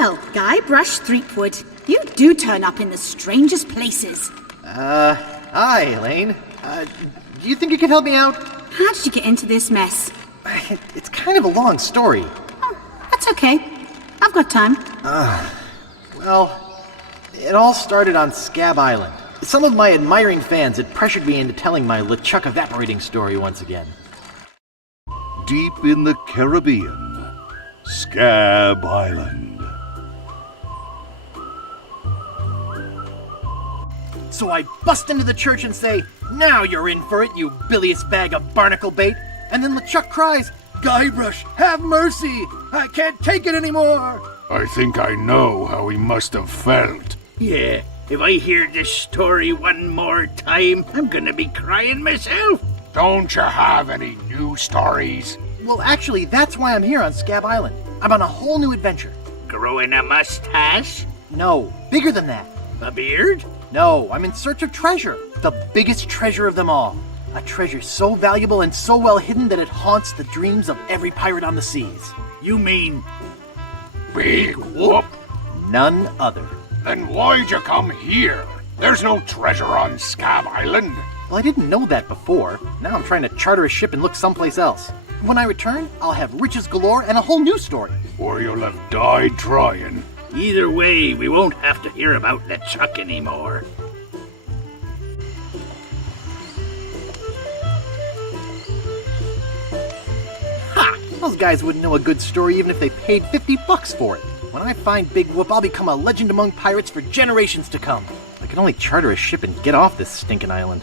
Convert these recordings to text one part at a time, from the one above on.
Well, Guybrush Threepwood, you do turn up in the strangest places. Hi, Elaine. Do you think you could help me out? How did you get into this mess? It's kind of a long story. Oh, that's okay. I've got time. Well, it all started on Scab Island. Some of my admiring fans had pressured me into telling my Lechuck evaporating story once again. Deep in the Caribbean, Scab Island. So I bust into the church and say, "Now you're in for it, you bilious bag of barnacle bait." And then LeChuck cries, "Guybrush, have mercy! I can't take it anymore!" I think I know how he must have felt. Yeah, if I hear this story one more time, I'm gonna be crying myself. Don't you have any new stories? Well, actually, that's why I'm here on Scab Island. I'm on a whole new adventure. Growing a mustache? No, bigger than that. A beard? No, I'm in search of treasure. The biggest treasure of them all. A treasure so valuable and so well hidden that it haunts the dreams of every pirate on the seas. You mean Big whoop? None other. Then why'd you come here? There's no treasure on Scab Island. Well, I didn't know that before. Now I'm trying to charter a ship and look someplace else. When I return, I'll have riches galore and a whole new story. Or you'll have died trying. either way, we won't have to hear about Lechuck anymore. Ha! Those guys wouldn't know a good story even if they paid $50 for it. When I find Big Whoop, I'll become a legend among pirates for generations to come. I can only charter a ship and get off this stinking island.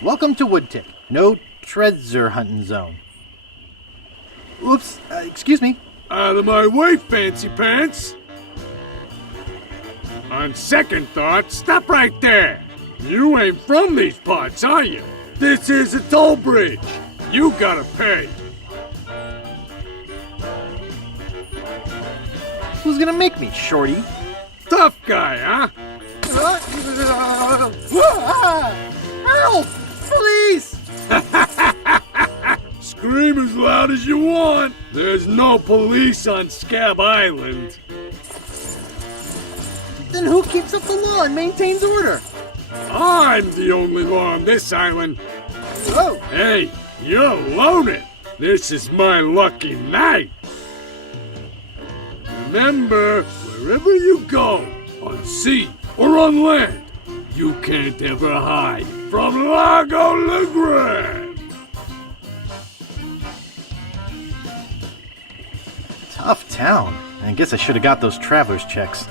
Welcome to Woodtip. No treasure hunting zone. Oops, excuse me. Out of my way, fancy pants! On second thought, stop right there! You ain't from these parts, are you? This is a toll bridge. You gotta pay. Who's gonna make me, shorty? Tough guy, huh? Help! Please! Scream as loud as you want. There's no police on Scab Island. Then who keeps up the law and maintains order? I'm the only law on this island. Whoa! Hey, you're loaded. This is my lucky night. Remember, wherever you go, on sea or on land, you can't ever hide from Lago Legrand. Tough town. I guess I should have got those traveler's checks.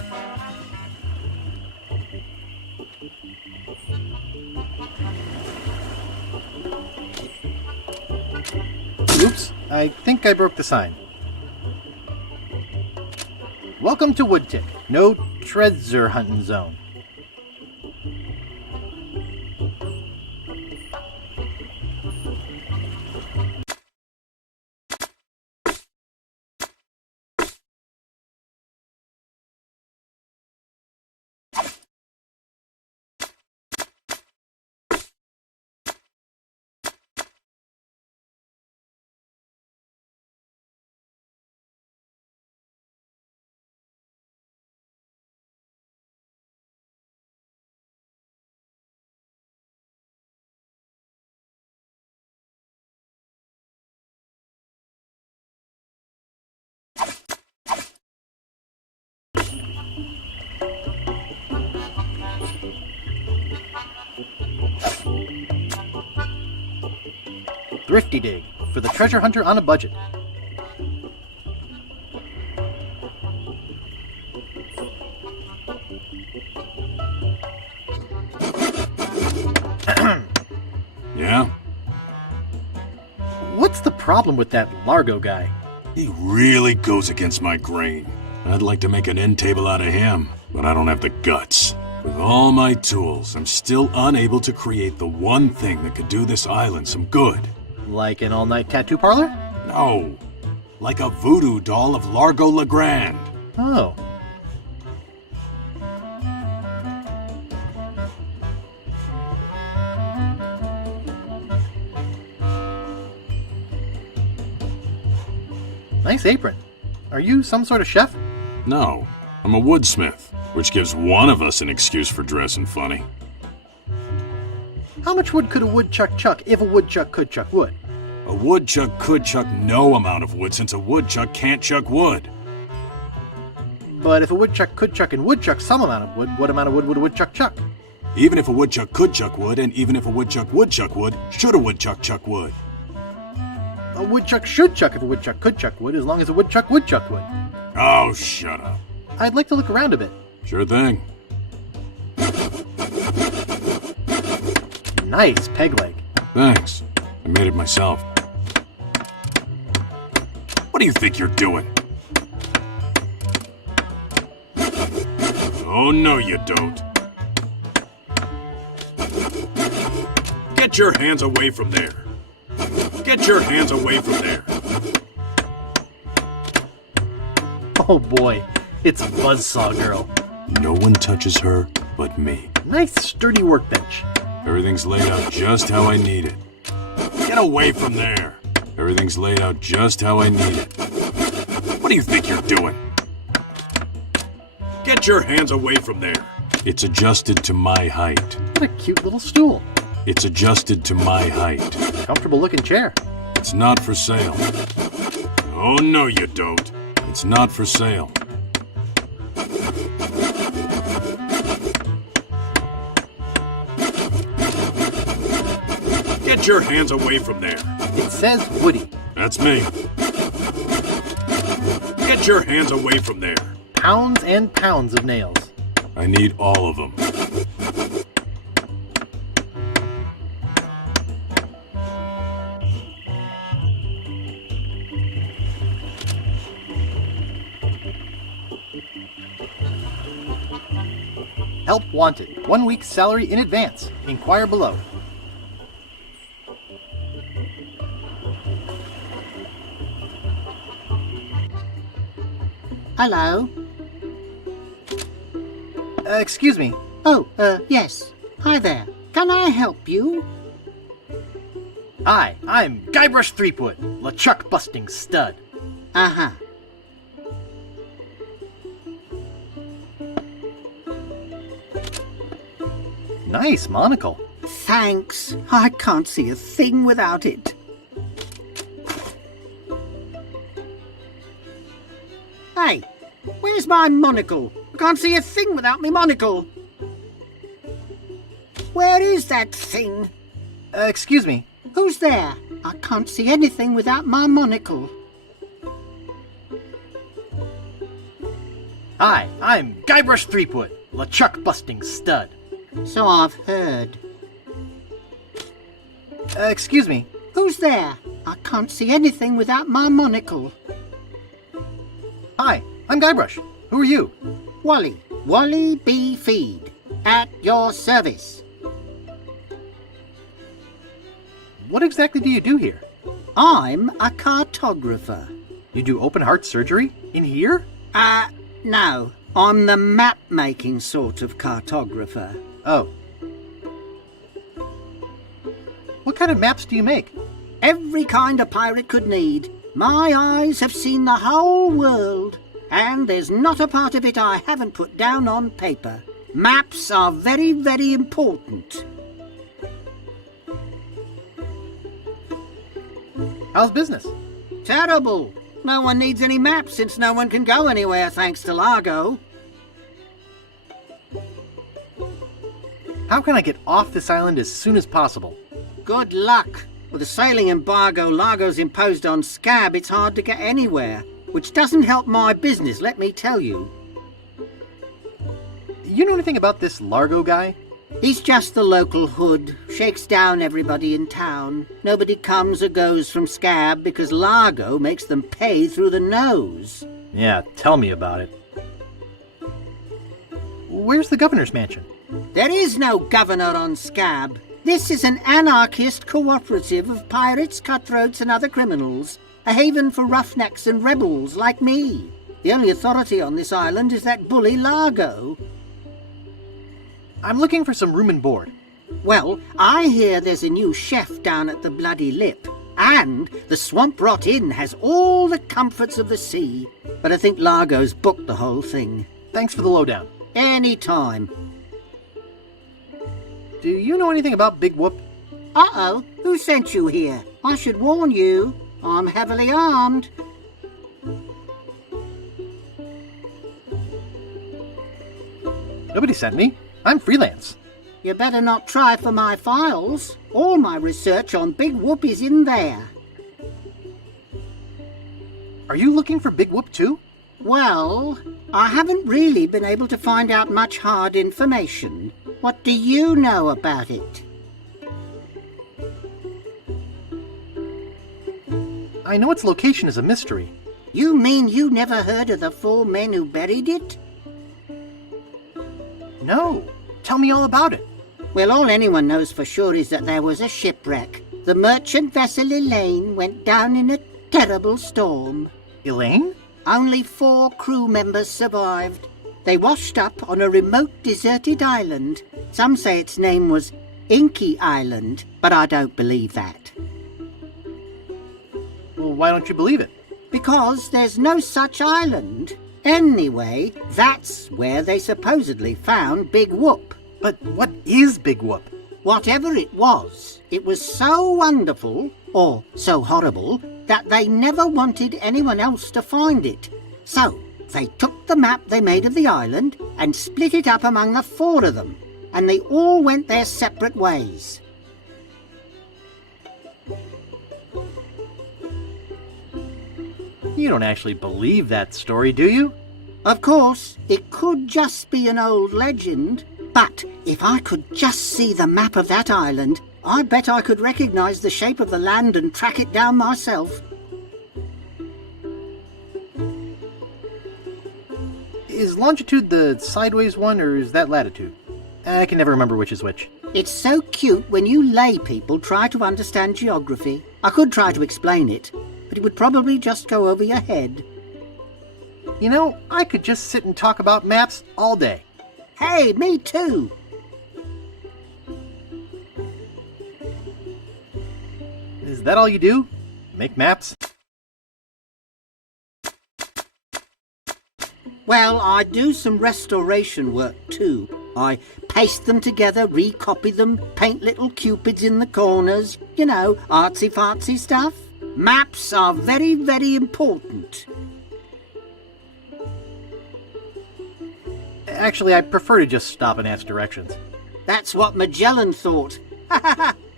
Oops, I think I broke the sign. Welcome to Woodtip. No treasure hunting zone. Thrifty Dig, for the treasure hunter on a budget. Yeah? What's the problem with that Largo guy? He really goes against my grain. I'd like to make an end table out of him, but I don't have the guts. With all my tools, I'm still unable to create the one thing that could do this island some good. Like an all-night tattoo parlor? No. Like a voodoo doll of Largo Legrand. Oh. Nice apron. Are you some sort of chef? No, I'm a woodsmith, which gives one of us an excuse for dressing funny. How much wood could a woodchuck chuck if a woodchuck could chuck wood? A woodchuck could chuck no amount of wood since a woodchuck can't chuck wood. But if a woodchuck could chuck and would chuck some amount of wood, what amount of wood would a woodchuck chuck? Even if a woodchuck could chuck wood, and even if a woodchuck would chuck wood, should a woodchuck chuck wood? A woodchuck should chuck if a woodchuck could chuck wood, as long as a woodchuck would chuck wood. Oh, shut up. I'd like to look around a bit. Sure thing. Nice peg leg. Thanks. I made it myself. What do you think you're doing? Oh, no, you don't. Get your hands away from there. Get your hands away from there. Oh boy, it's Buzzsaw Girl. No one touches her but me. Nice sturdy workbench. Everything's laid out just how I need it. Get away from there. Everything's laid out just how I need it. What do you think you're doing? Get your hands away from there. It's adjusted to my height. What a cute little stool. It's adjusted to my height. Comfortable looking chair. It's not for sale. Oh, no, you don't. It's not for sale. Get your hands away from there. It says Woody. That's me. Get your hands away from there. Pounds and pounds of nails. I need all of them. Help wanted. 1 week's salary in advance. Inquire below. Hello? Excuse me. Oh, yes. Hi there. Can I help you? Hi, I'm Guybrush Threepwood, LeChuck busting stud. Uh-huh. Nice monocle. Thanks. I can't see a thing without it. Hey, where's my monocle? I can't see a thing without my monocle. Where is that thing? Excuse me. Who's there? I can't see anything without my monocle. Hi, I'm Guybrush Threepwood, LeChuck busting stud. So I've heard. Excuse me. Who's there? I can't see anything without my monocle. Hi, I'm Guybrush. Who are you? Wally. Wally B. Feed. At your service. What exactly do you do here? I'm a cartographer. You do open heart surgery? In here? No. I'm the map-making sort of cartographer. Oh. What kind of maps do you make? Every kind a pirate could need. My eyes have seen the whole world, and there's not a part of it I haven't put down on paper. Maps are very, very important. How's business? Terrible. No one needs any maps since no one can go anywhere thanks to Largo. How can I get off this island as soon as possible? Good luck. With the sailing embargo Largo's imposed on Scab, it's hard to get anywhere, which doesn't help my business, let me tell you. You know anything about this Largo guy? He's just the local hood, shakes down everybody in town. Nobody comes or goes from Scab because Largo makes them pay through the nose. Yeah, tell me about it. Where's the governor's mansion? There is no governor on Scab. This is an anarchist cooperative of pirates, cutthroats and other criminals. A haven for roughnecks and rebels like me. The only authority on this island is that bully Largo. I'm looking for some room and board. Well, I hear there's a new chef down at the Bloody Lip. And the Swamp Rot Inn has all the comforts of the sea. But I think Largo's booked the whole thing. Thanks for the lowdown. Any time. Do you know anything about Big Whoop? Uh-oh, who sent you here? I should warn you, I'm heavily armed. Nobody sent me. I'm freelance. You better not try for my files. All my research on Big Whoop is in there. Are you looking for Big Whoop too? Well, I haven't really been able to find out much hard information. What do you know about it? I know its location is a mystery. You mean you never heard of the 4 men who buried it? No. Tell me all about it. Well, all anyone knows for sure is that there was a shipwreck. The merchant vessel Elaine went down in a terrible storm. Elaine? Only 4 crew members survived. They washed up on a remote deserted island. Some say its name was Inky Island, but I don't believe that. Well, why don't you believe it? Because there's no such island. Anyway, that's where they supposedly found Big Whoop. But what is Big Whoop? Whatever it was so wonderful, or so horrible, that they never wanted anyone else to find it. So, they took the map they made of the island and split it up among the 4 of them, and they all went their separate ways. You don't actually believe that story, do you? Of course, it could just be an old legend, but if I could just see the map of that island, I bet I could recognize the shape of the land and track it down myself. Is longitude the sideways one, or is that latitude? I can never remember which is which. It's so cute when you lay people try to understand geography. I could try to explain it, but it would probably just go over your head. You know, I could just sit and talk about maps all day. Hey, me too! Is that all you do? Make maps? Well, I do some restoration work too. I paste them together, recopy them, paint little cupids in the corners, you know, artsy-fartsy stuff. Maps are very, very important. Actually, I prefer to just stop and ask directions. That's what Magellan thought.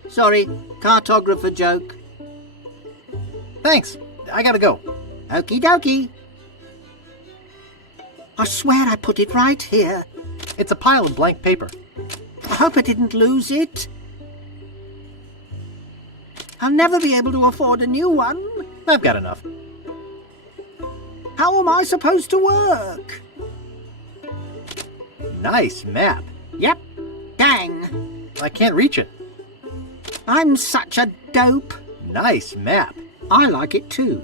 Sorry, cartographer joke. Thanks. I gotta go. Okie dokie. I swear I put it right here. It's a pile of blank paper. I hope I didn't lose it. I'll never be able to afford a new one. I've got enough. How am I supposed to work? Nice map. Yep. Dang. I can't reach it. I'm such a dope. Nice map. I like it too.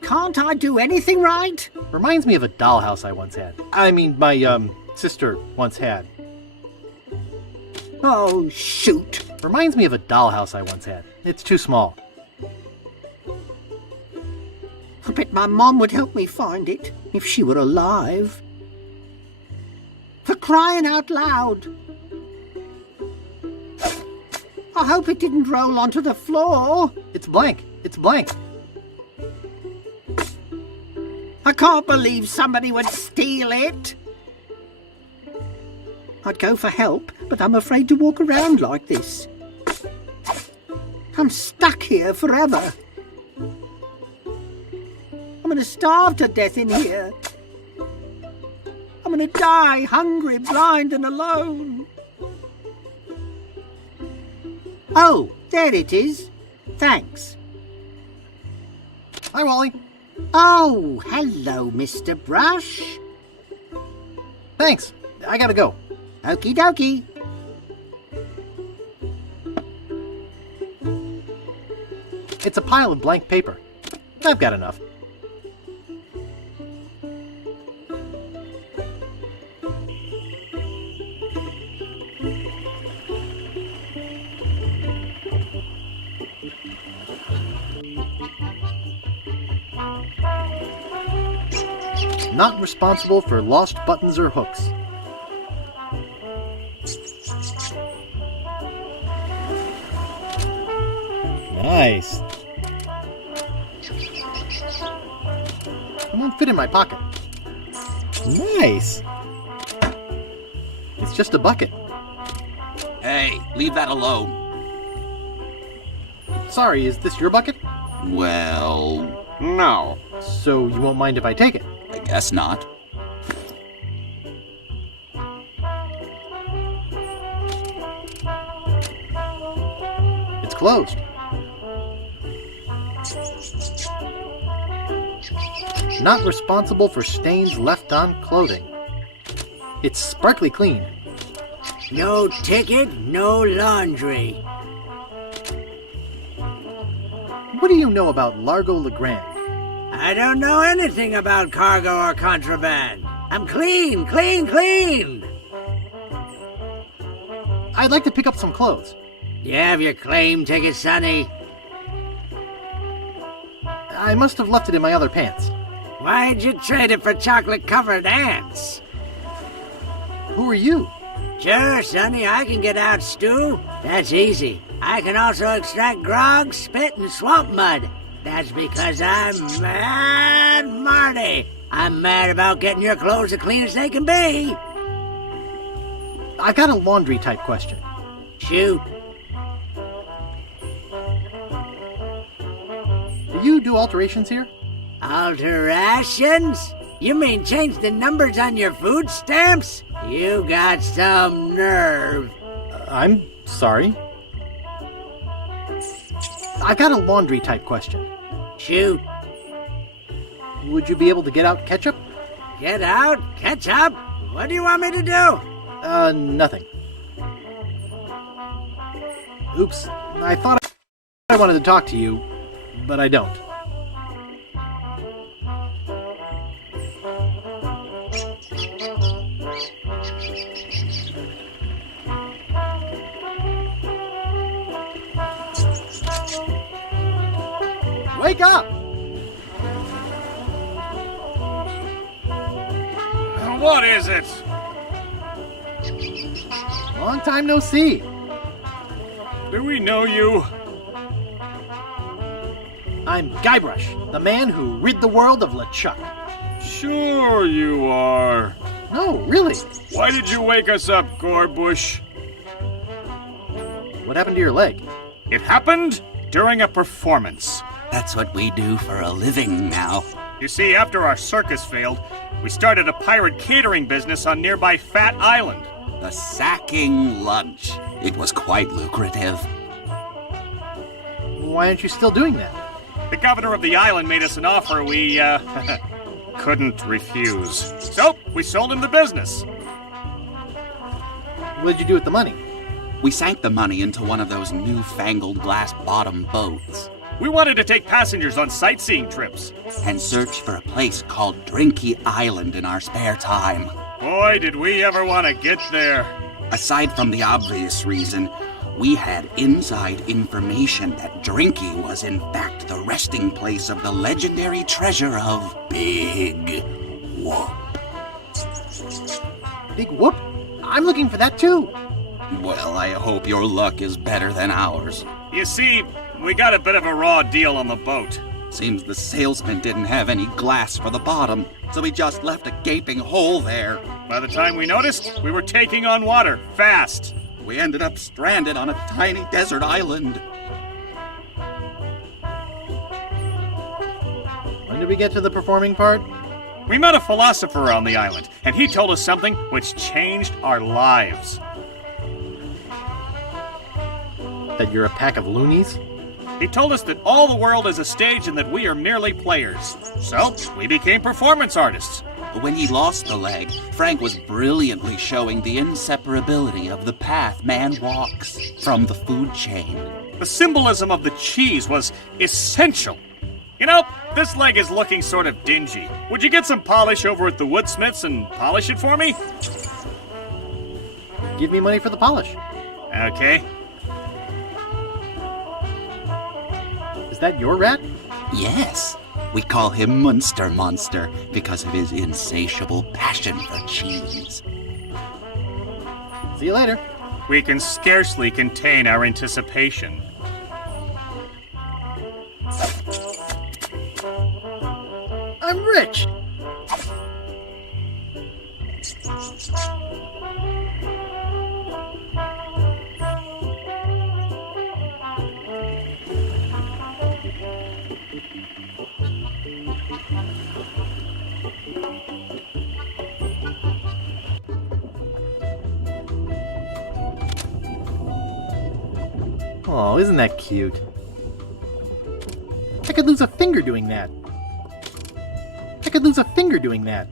Can't I do anything right? Reminds me of a dollhouse I once had. I mean, my, sister once had. Oh, shoot. Reminds me of a dollhouse I once had. It's too small. I bet my mom would help me find it if she were alive. For crying out loud. I hope it didn't roll onto the floor. It's blank. It's blank. I can't believe somebody would steal it. I'd go for help, but I'm afraid to walk around like this. I'm stuck here forever. I'm going to starve to death in here. I'm going to die hungry, blind and alone. Oh, there it is. Thanks. Hi, Wally. Oh, hello, Mr. Brush. Thanks. I gotta go. Okie dokie. It's a pile of blank paper. I've got enough. Not responsible for lost buttons or hooks. Nice. It won't fit in my pocket. Nice. It's just a bucket. Hey, leave that alone. Sorry, is this your bucket? Well, no. So you won't mind if I take it? I guess not. It's closed. Not responsible for stains left on clothing. It's sparkly clean. No ticket, no laundry. What do you know about Largo Legrand? I don't know anything about cargo or contraband. I'm clean, clean, clean. I'd like to pick up some clothes. You have your claim ticket, Sonny. I must have left it in my other pants. Why'd you trade it for chocolate-covered ants? Who are you? Sure, Sonny, I can get out stew. That's easy. I can also extract grog, spit, and swamp mud. That's because I'm Mad Marty. I'm mad about getting your clothes as clean as they can be. I got a laundry type question. Shoot. Do you do alterations here? Alterations? You mean change the numbers on your food stamps? You got some nerve. I'm sorry. I got a laundry type question. Shoot. Would you be able to get out ketchup? Get out? Catch up? What do you want me to do? Nothing. Oops. I thought I wanted to talk to you, but I don't. Wake up! What is it? Long time no see. Do we know you? I'm Guybrush, the man who rid the world of Lechuck. Sure you are. No, really. Why did you wake us up, Gorbush? What happened to your leg? It happened during a performance. That's what we do for a living now. You see, after our circus failed, we started a pirate catering business on nearby Fat Island. The sacking lunch. It was quite lucrative. Why aren't you still doing that? The governor of the island made us an offer we, couldn't refuse. So, we sold him the business. What did you do with the money? We sank the money into one of those newfangled glass-bottom boats. We wanted to take passengers on sightseeing trips. And search for a place called Drinky Island in our spare time. Boy, did we ever want to get there. Aside from the obvious reason, we had inside information that Drinky was in fact the resting place of the legendary treasure of Big Whoop. Big whoop? I'm looking for that too. Well, I hope your luck is better than ours. You see, we got a bit of a raw deal on the boat. Seems the salesman didn't have any glass for the bottom, so he just left a gaping hole there. By the time we noticed, we were taking on water, fast. We ended up stranded on a tiny desert island. When did we get to the performing part? We met a philosopher on the island, and he told us something which changed our lives. That you're a pack of loonies? He told us that all the world is a stage and that we are merely players. So, we became performance artists. When he lost the leg, Frank was brilliantly showing the inseparability of the path man walks from the food chain. The symbolism of the cheese was essential. You know, this leg is looking sort of dingy. Would you get some polish over at the woodsmiths and polish it for me? Give me money for the polish. Okay. Is that your rat? Yes, we call him Munster Monster because of his insatiable passion for cheese. See you later. We can scarcely contain our anticipation. I'm rich! Oh, isn't that cute? I could lose a finger doing that. I could lose a finger doing that.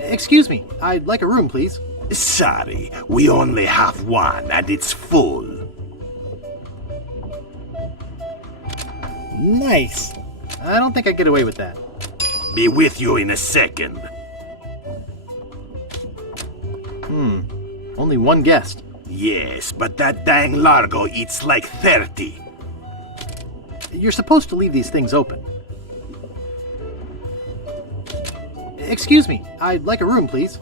Excuse me, I'd like a room, please. Sorry, we only have one and it's full. Nice. I don't think I'd get away with that. Be with you in a second. Only one guest. Yes, but that dang Largo eats like 30. You're supposed to leave these things open. Excuse me, I'd like a room, please.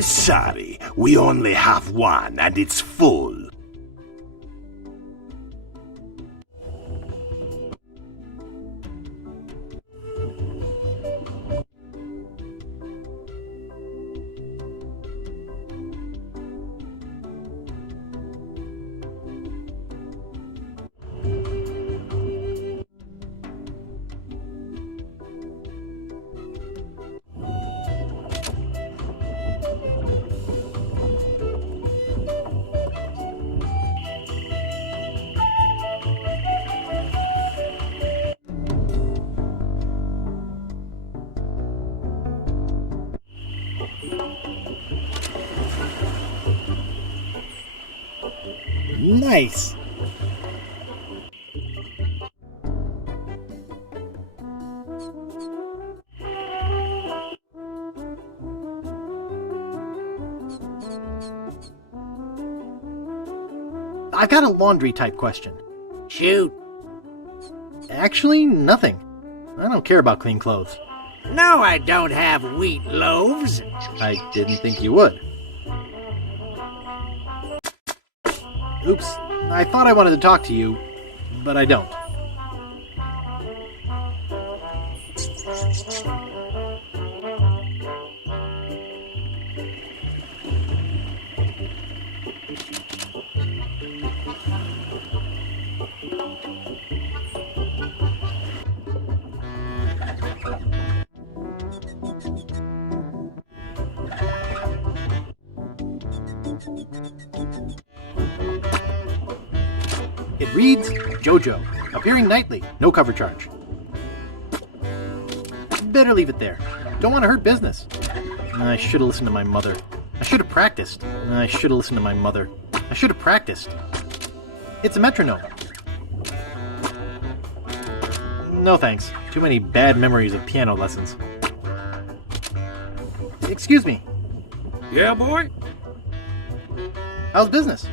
Sorry, we only have one and it's full. Nice. I've got a laundry type question. Shoot. Actually, nothing. I don't care about clean clothes. No, I don't have wheat loaves. I didn't think you would. Oops, I thought I wanted to talk to you, but I don't. It reads, JoJo, appearing nightly, no cover charge. Better leave it there. Don't want to hurt business. I should have listened to my mother. I should have practiced. I should have listened to my mother. I should have practiced. It's a metronome. No thanks. Too many bad memories of piano lessons. Excuse me. Yeah, boy? How's business?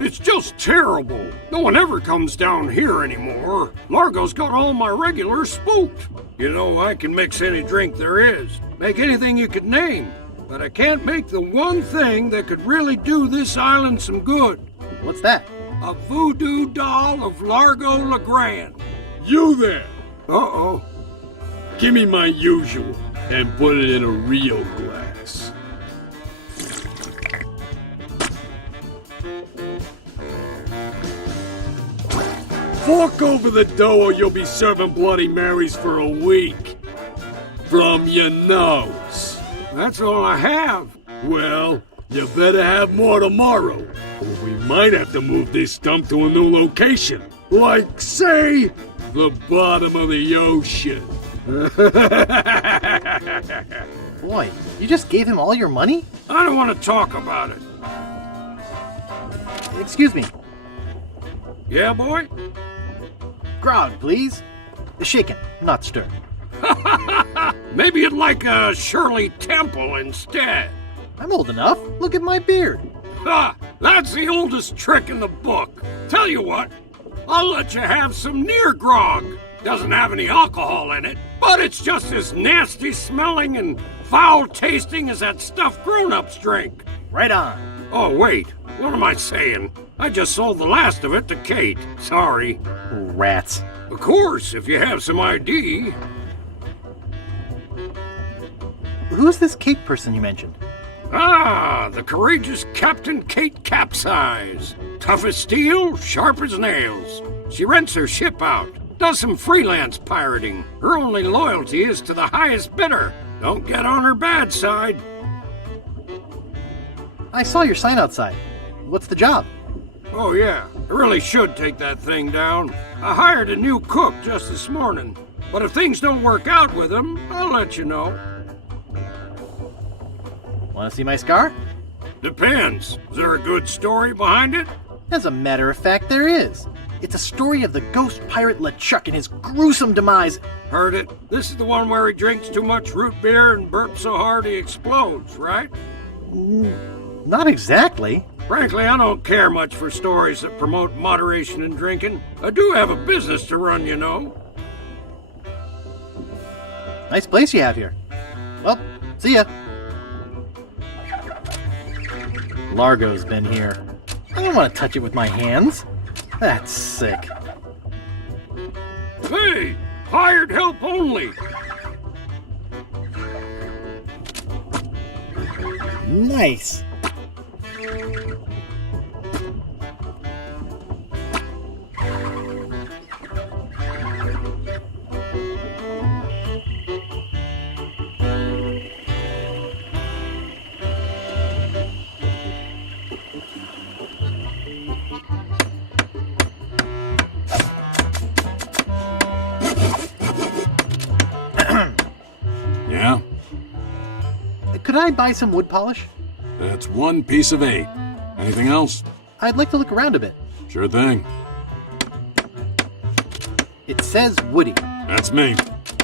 It's just terrible. No one ever comes down here anymore. Largo's got all my regulars spooked. You know, I can mix any drink there is, make anything you could name, but I can't make the one thing that could really do this island some good. What's that? A voodoo doll of Largo LeGrand. You there! Uh-oh. Give me my usual, and put it in a real glass. Fork over the dough or you'll be serving Bloody Marys for a week. From your nose. That's all I have. Well, you better have more tomorrow, or we might have to move this stump to a new location. Like, say, the bottom of the ocean. Boy, you just gave him all your money? I don't want to talk about it. Excuse me. Yeah, boy? Grog, please. Shaken, not stirred. Maybe you'd like a Shirley Temple instead. I'm old enough. Look at my beard. Ha! That's the oldest trick in the book. Tell you what, I'll let you have some near grog. Doesn't have any alcohol in it, but it's just as nasty smelling and foul tasting as that stuff grown-ups drink. Right on. Oh, wait. What am I saying? I just sold the last of it to Kate. Sorry. Rats. Of course, if you have some ID. Who's this Kate person you mentioned? Ah, the courageous Captain Kate Capsize. Tough as steel, sharp as nails. She rents her ship out, does some freelance pirating. Her only loyalty is to the highest bidder. Don't get on her bad side. I saw your sign outside. What's the job? Oh yeah, I really should take that thing down. I hired a new cook just this morning. But if things don't work out with him, I'll let you know. Want to see my scar? Depends. Is there a good story behind it? As a matter of fact, there is. It's a story of the ghost pirate Lechuck and his gruesome demise. Heard it. This is the one where he drinks too much root beer and burps so hard he explodes, right? Not exactly. Frankly, I don't care much for stories that promote moderation in drinking. I do have a business to run, you know. Nice place you have here. Well, see ya. Largo's been here. I don't want to touch it with my hands. That's sick. Hey! Hired help only! Nice. Yeah? Could I buy some wood polish? That's 1 piece of 8. Anything else? I'd like to look around a bit. Sure thing. It says Woody. That's me.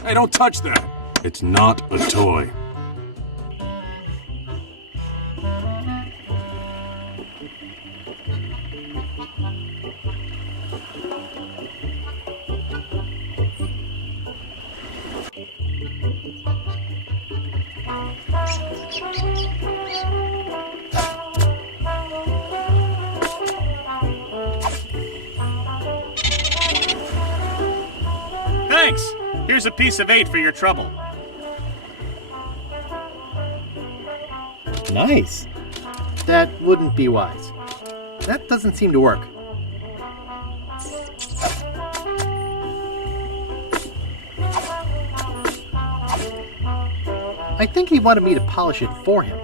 Hey, don't touch that. It's not a toy. Thanks. Here's a piece of 8 for your trouble. Nice. That wouldn't be wise. That doesn't seem to work. I think he wanted me to polish it for him.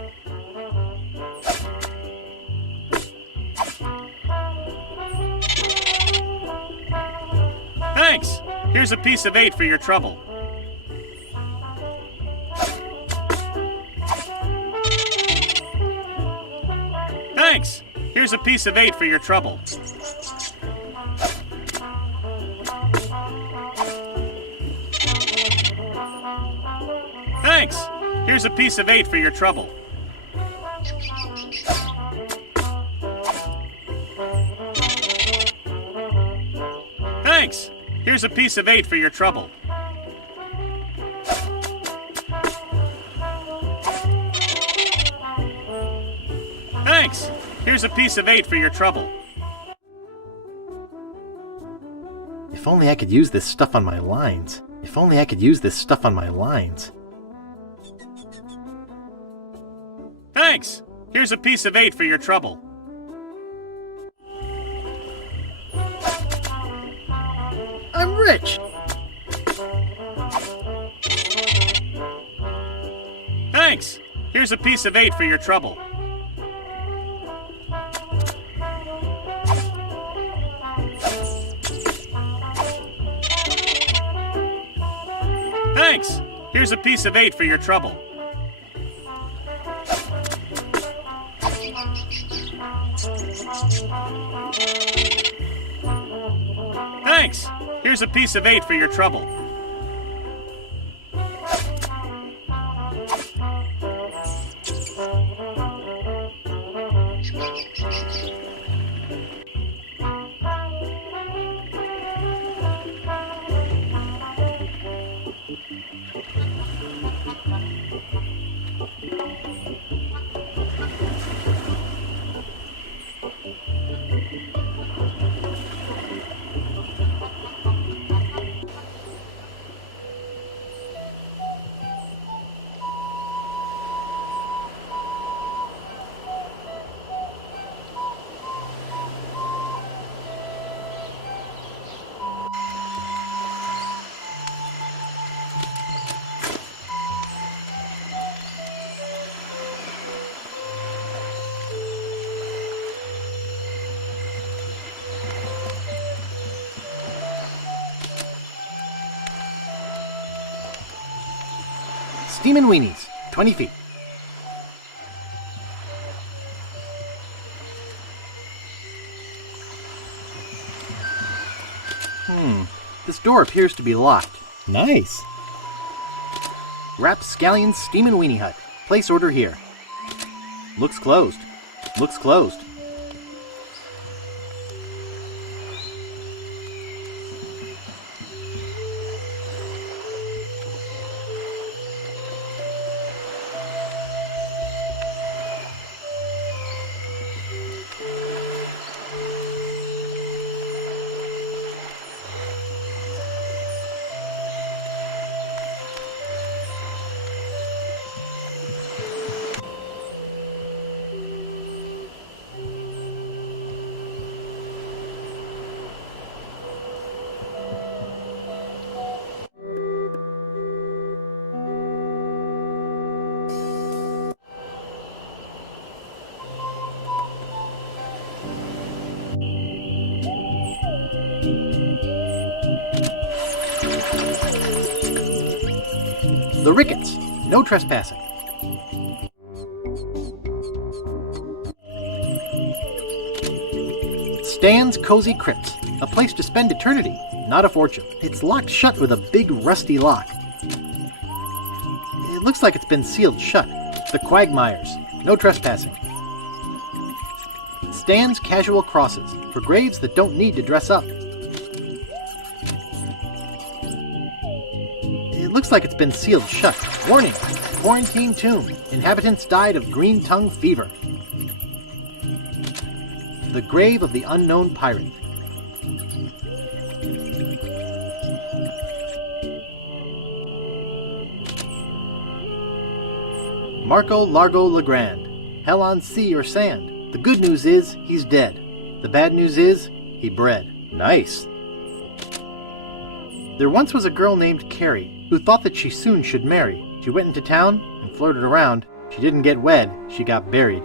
Thanks. Here's a piece of 8 for your trouble. Thanks. Here's a piece of 8 for your trouble. Thanks. Here's a piece of 8 for your trouble. Thanks. Here's a piece of 8 for your trouble. Thanks. Here's a piece of 8 for your trouble. If only I could use this stuff on my lines. If only I could use this stuff on my lines. Thanks! Here's a piece of 8 for your trouble. I'm rich! Thanks! Here's a piece of 8 for your trouble. Thanks! Here's a piece of 8 for your trouble. Thanks! Here's a piece of 8 for your trouble. Steamin' Weenies, 20 feet. This door appears to be locked. Nice. Rapscallion Steamin' Weenie Hut. Place order here. Looks closed. Looks closed. The Ricketts. No trespassing. Stan's Cozy Crypt. A place to spend eternity, not a fortune. It's locked shut with a big rusty lock. It looks like it's been sealed shut. The Quagmires. No trespassing. Stan's Casual Crosses. For graves that don't need to dress up. It looks like it's been sealed shut. Warning! Quarantine tomb. Inhabitants died of green tongue fever. The grave of the unknown pirate. Marco Largo Legrand. Hell on sea or sand. The good news is, he's dead. The bad news is, he bred. Nice. There once was a girl named Carrie, who thought that she soon should marry. She went into town and flirted around. She didn't get wed, she got buried.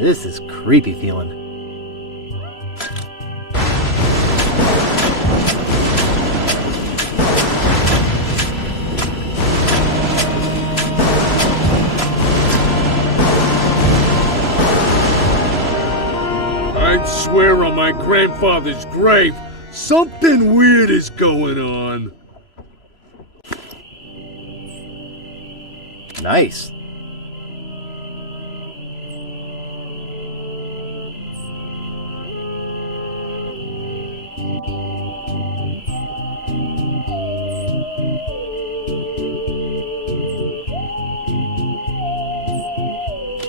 This is creepy feeling. I'd swear on my grandfather's grave, something weird is going on. Nice.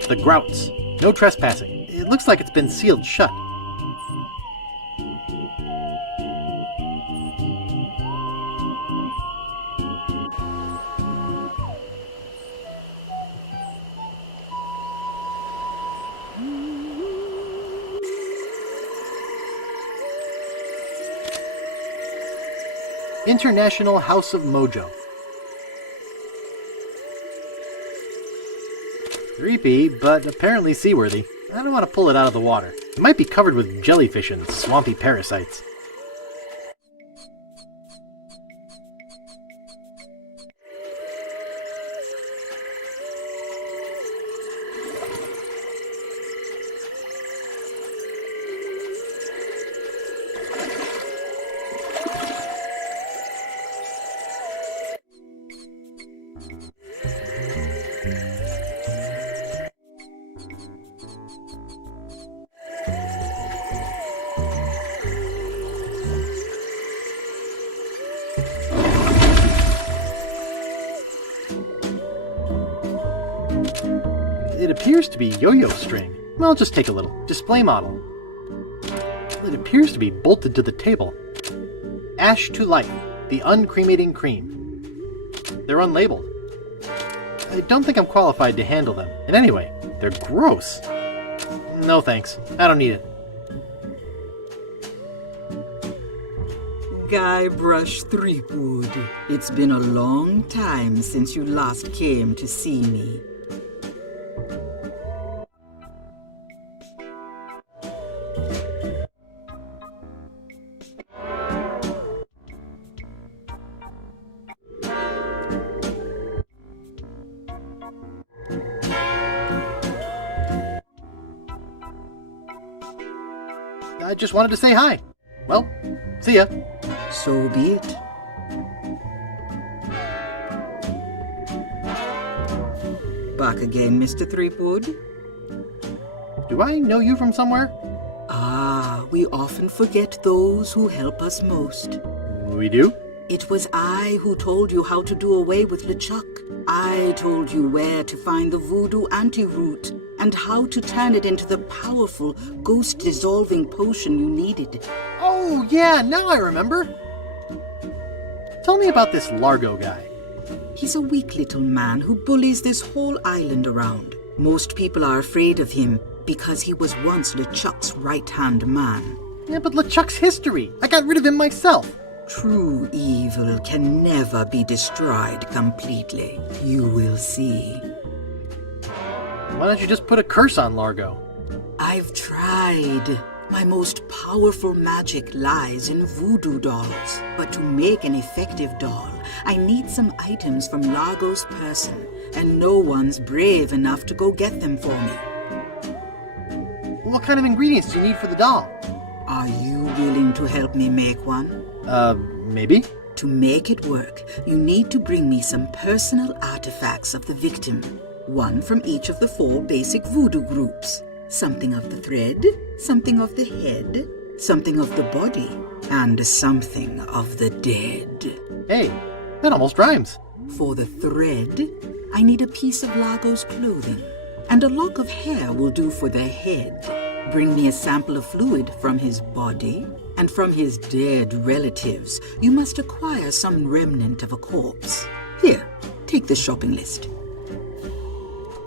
The Grouts. No trespassing. It looks like it's been sealed shut. International House of Mojo. Creepy, but apparently seaworthy. I don't want to pull it out of the water. It might be covered with jellyfish and swampy parasites. It appears to be yo-yo string. I'll just take a little. Display model. It appears to be bolted to the table. Ash to life. The uncremating cream. They're unlabeled. I don't think I'm qualified to handle them. And anyway, they're gross. No thanks. I don't need it. Guybrush Threepwood. It's been a long time since you last came to see me. I just wanted to say hi. Well, see ya. So be it. Back again, Mr. Threepwood? Do I know you from somewhere? Ah, we often forget those who help us most. We do? It was I who told you how to do away with Lechuck. I told you where to find the voodoo antiroot and how to turn it into the powerful, ghost-dissolving potion you needed. Oh, yeah, now I remember. Tell me about this Largo guy. He's a weak little man who bullies this whole island around. Most people are afraid of him because he was once LeChuck's right-hand man. Yeah, but LeChuck's history. I got rid of him myself. True evil can never be destroyed completely. You will see. Why don't you just put a curse on Largo? I've tried. My most powerful magic lies in voodoo dolls. But to make an effective doll, I need some items from Largo's person, and no one's brave enough to go get them for me. What kind of ingredients do you need for the doll? Are you willing to help me make one? Maybe? To make it work, you need to bring me some personal artifacts of the victim. One from each of the 4 basic voodoo groups. Something of the thread, something of the head, something of the body, and something of the dead. Hey, that almost rhymes. For the thread, I need a piece of Largo's clothing, and a lock of hair will do for the head. Bring me a sample of fluid from his body, and from his dead relatives, you must acquire some remnant of a corpse. Here, take the shopping list.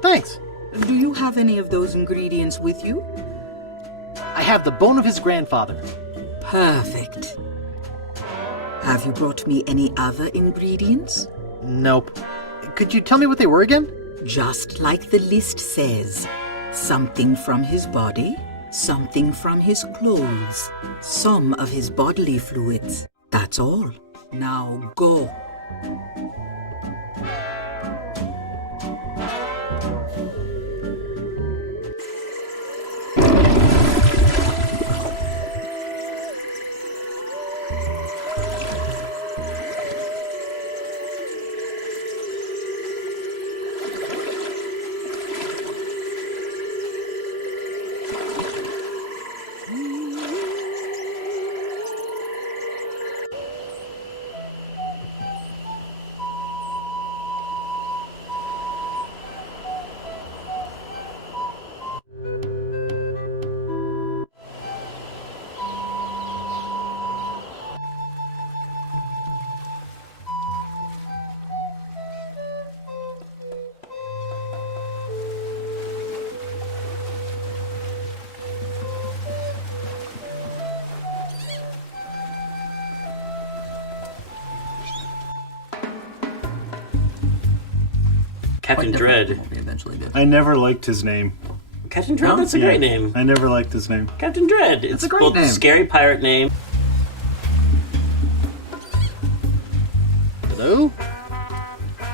Thanks. Do you have any of those ingredients with you? I have the bone of his grandfather. Perfect. Have you brought me any other ingredients? Nope. Could you tell me what they were again? Just like the list says. Something from his body, something from his clothes, some of his bodily fluids. That's all. Now go. Captain Dread. Will be eventually good. I never liked his name. Captain Dread, that's a great name. I never liked his name. Captain Dread. It's a great both name. a scary pirate name. Hello?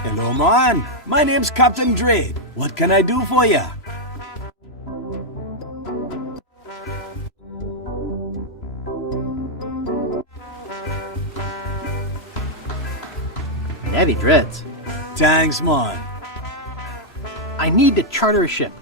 Hello, man. My name's Captain Dread. What can I do for ya? Natty Dreads. Thanks, man. I need to charter a ship.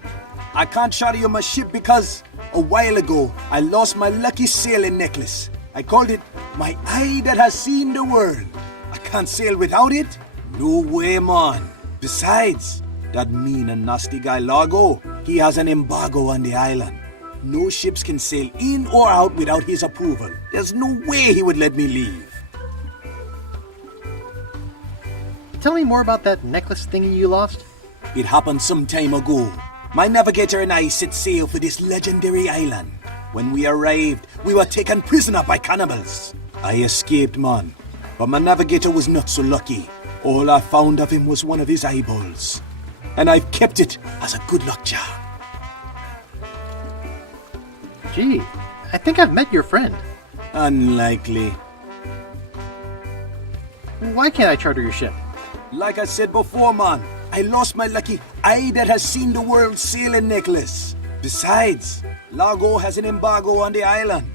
I can't charter you my ship because a while ago I lost my lucky sailing necklace. I called it my eye that has seen the world. I can't sail without it. No way, man. Besides, that mean and nasty guy Largo, he has an embargo on the island. No ships can sail in or out without his approval. There's no way he would let me leave. Tell me more about that necklace thingy you lost. It happened some time ago. My navigator and I set sail for this legendary island. When we arrived, we were taken prisoner by cannibals. I escaped, man. But my navigator was not so lucky. All I found of him was one of his eyeballs. And I've kept it as a good luck charm. Gee, I think I've met your friend. Unlikely. Why can't I charter your ship? Like I said before, man, I lost my lucky eye that has seen the world sailing necklace. Besides, Largo has an embargo on the island.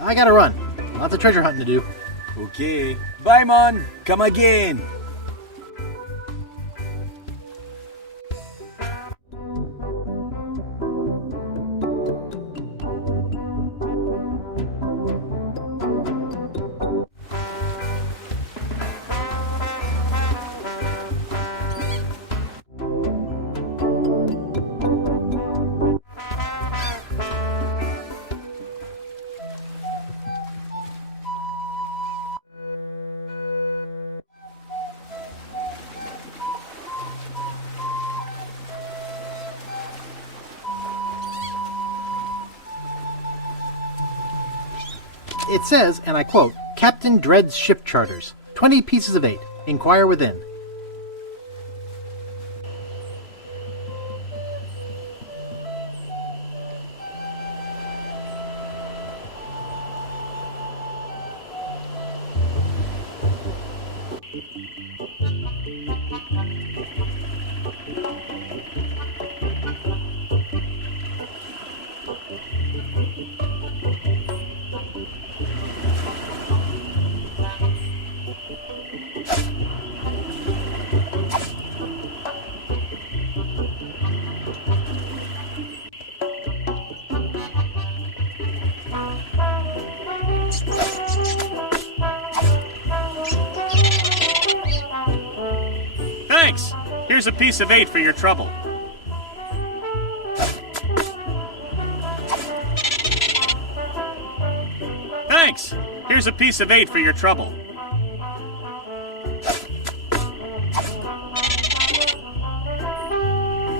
I gotta run. Lots of treasure hunting to do. Okay. Bye, man. Come again. It says, and I quote, Captain Dread's ship charters. 20 pieces of 8. Inquire within. Thanks! Here's a piece of 8 for your trouble. Thanks! Here's a piece of 8 for your trouble.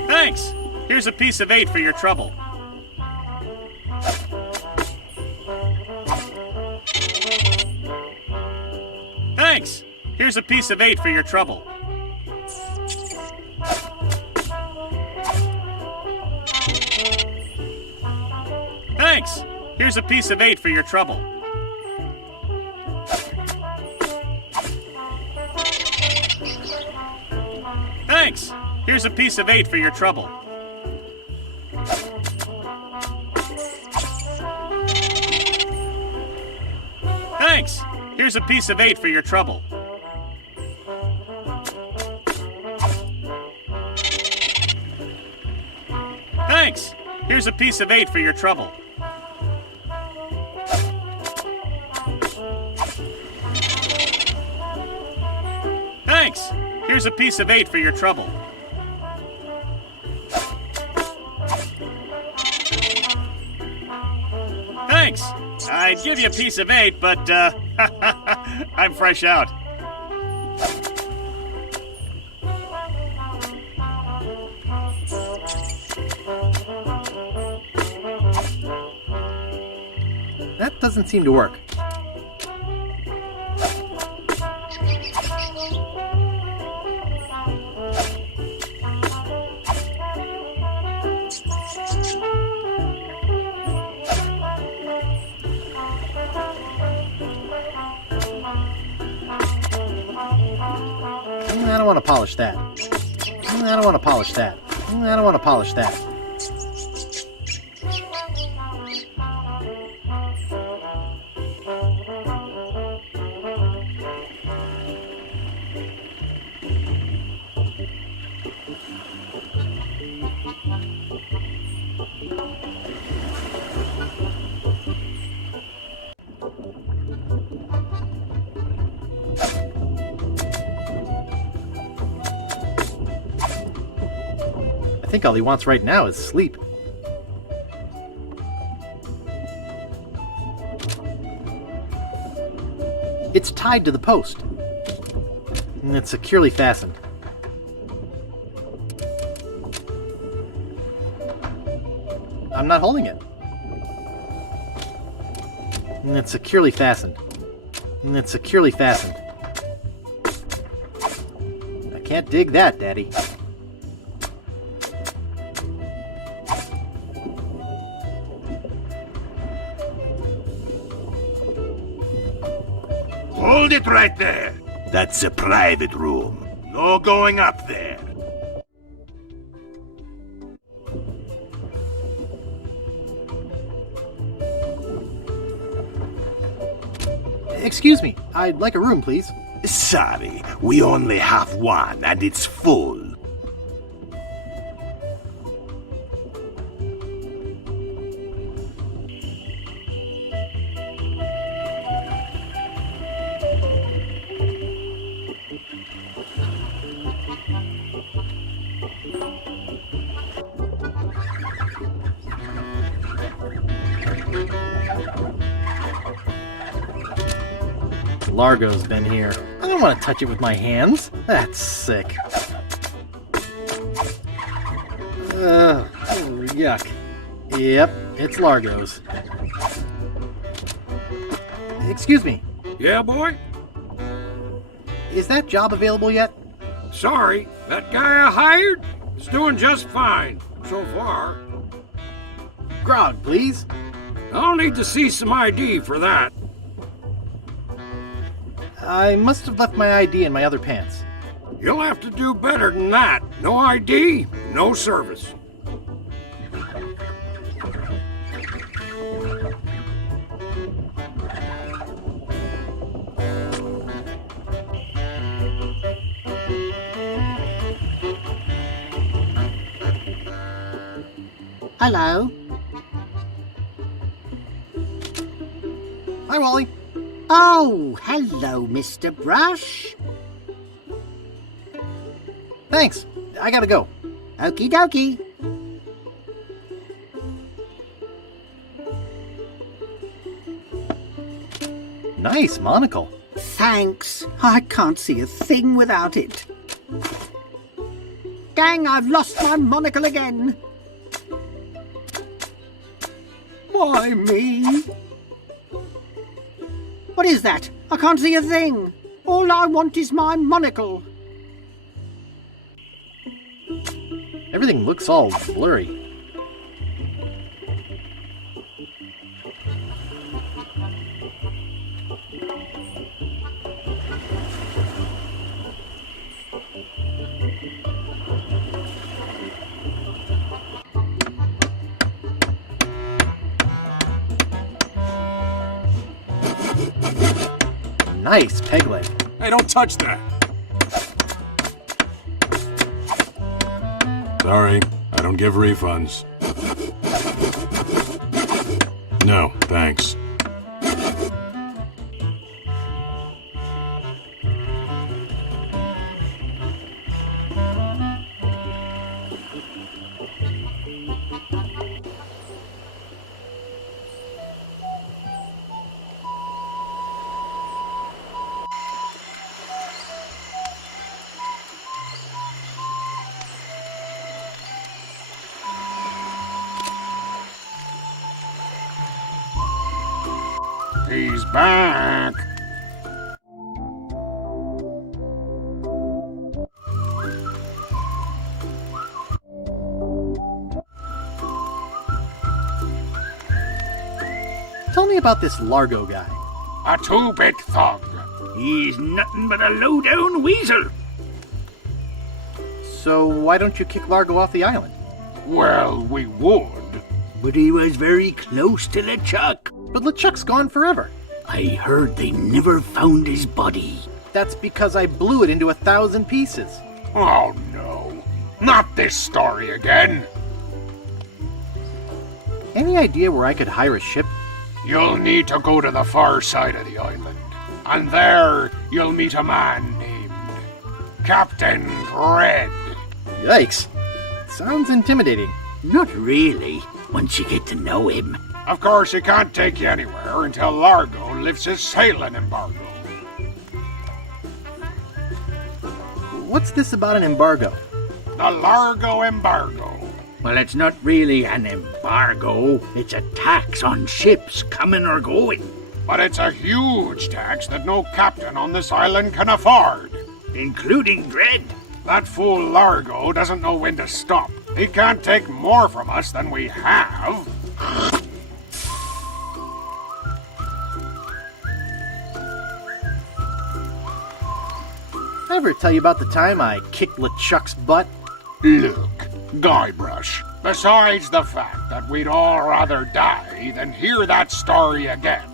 Thanks! Here's a piece of 8 for your trouble. Thanks! Here's a piece of 8 for your trouble. Thanks! Here's a piece of 8 for your trouble. Thanks! Here's a piece of 8 for your trouble. Thanks! Here's a piece of 8 for your trouble. Thanks! Here's a piece of 8 for your trouble. Thanks! Here's a piece of 8 for your trouble. Thanks! I'd give you a piece of 8, but, I'm fresh out. That doesn't seem to work. I don't want to polish that. I don't want to polish that. I don't want to polish that. I think all he wants right now is sleep. It's tied to the post. And it's securely fastened. I'm not holding it. And it's securely fastened. And it's securely fastened. I can't dig that, Daddy. Hold it right there. That's a private room. No going up there. Excuse me, I'd like a room, please. Sorry, we only have one and it's full. Largo's been here. I don't want to touch it with my hands. That's sick. Yuck. Yep, it's Largo's. Excuse me. Yeah, boy? Is that job available yet? Sorry, that guy I hired is doing just fine so far. Grog, please. I'll need to see some ID for that. I must have left my ID in my other pants. You'll have to do better than that. No ID, no service. Hello. Hi, Wally. Oh, hello, Mr. Brush. Thanks. I gotta go. Okie dokie. Nice monocle. Thanks. I can't see a thing without it. Gang, I've lost my monocle again. Why me? What is that? I can't see a thing. All I want is my monocle. Everything looks all blurry. Nice peg leg. Hey, don't touch that. Sorry, I don't give refunds. No, thanks. He's back. Tell me about this Largo guy. A two-bit thug. He's nothing but a low-down weasel. So why don't you kick Largo off the island? Well, we would. But he was very close to LeChuck. But LeChuck's gone forever. I heard they never found his body. That's because I blew it into 1,000 pieces. Oh no, not this story again. Any idea where I could hire a ship? You'll need to go to the far side of the island. And there you'll meet a man named Captain Dread. Yikes. Sounds intimidating. Not really, once you get to know him. Of course, he can't take you anywhere until Largo lifts his sailing embargo. What's this about an embargo? The Largo embargo. Well, it's not really an embargo. It's a tax on ships coming or going. But it's a huge tax that no captain on this island can afford. Including Dread. That fool Largo doesn't know when to stop. He can't take more from us than we have. Ever tell you about the time I kicked LeChuck's butt? Look, Guybrush, besides the fact that we'd all rather die than hear that story again,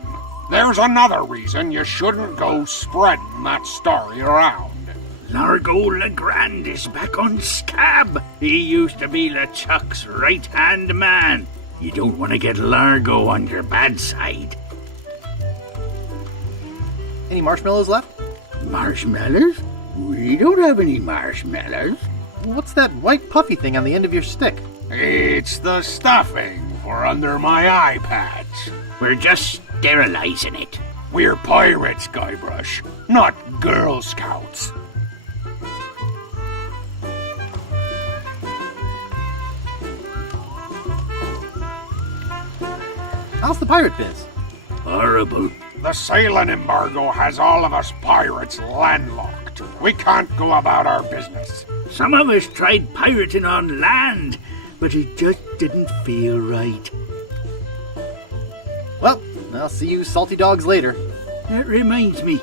there's another reason you shouldn't go spreading that story around. Largo Legrand is back on Scab. He used to be LeChuck's right-hand man. You don't want to get Largo on your bad side. Any marshmallows left? Marshmallows? We don't have any marshmallows. What's that white puffy thing on the end of your stick? It's the stuffing for under my eye patch. We're just sterilizing it. We're pirates, Guybrush, not Girl Scouts. How's the pirate biz? Horrible. The sailing embargo has all of us pirates landlocked. We can't go about our business. Some of us tried pirating on land, but it just didn't feel right. Well, I'll see you salty dogs later. That reminds me,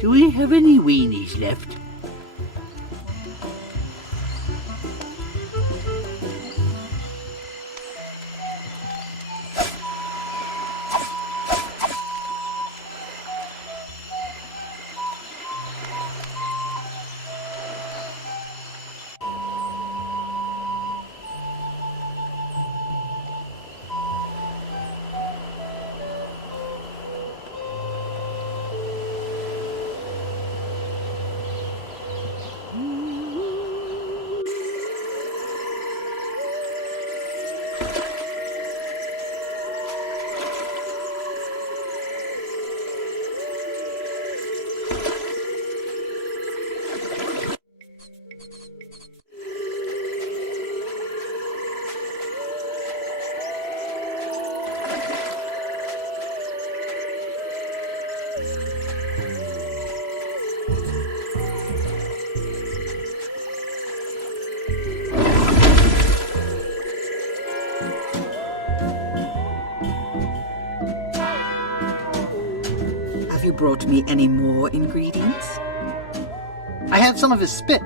do we have any weenies left? Brought me any more ingredients? I had some of his spit.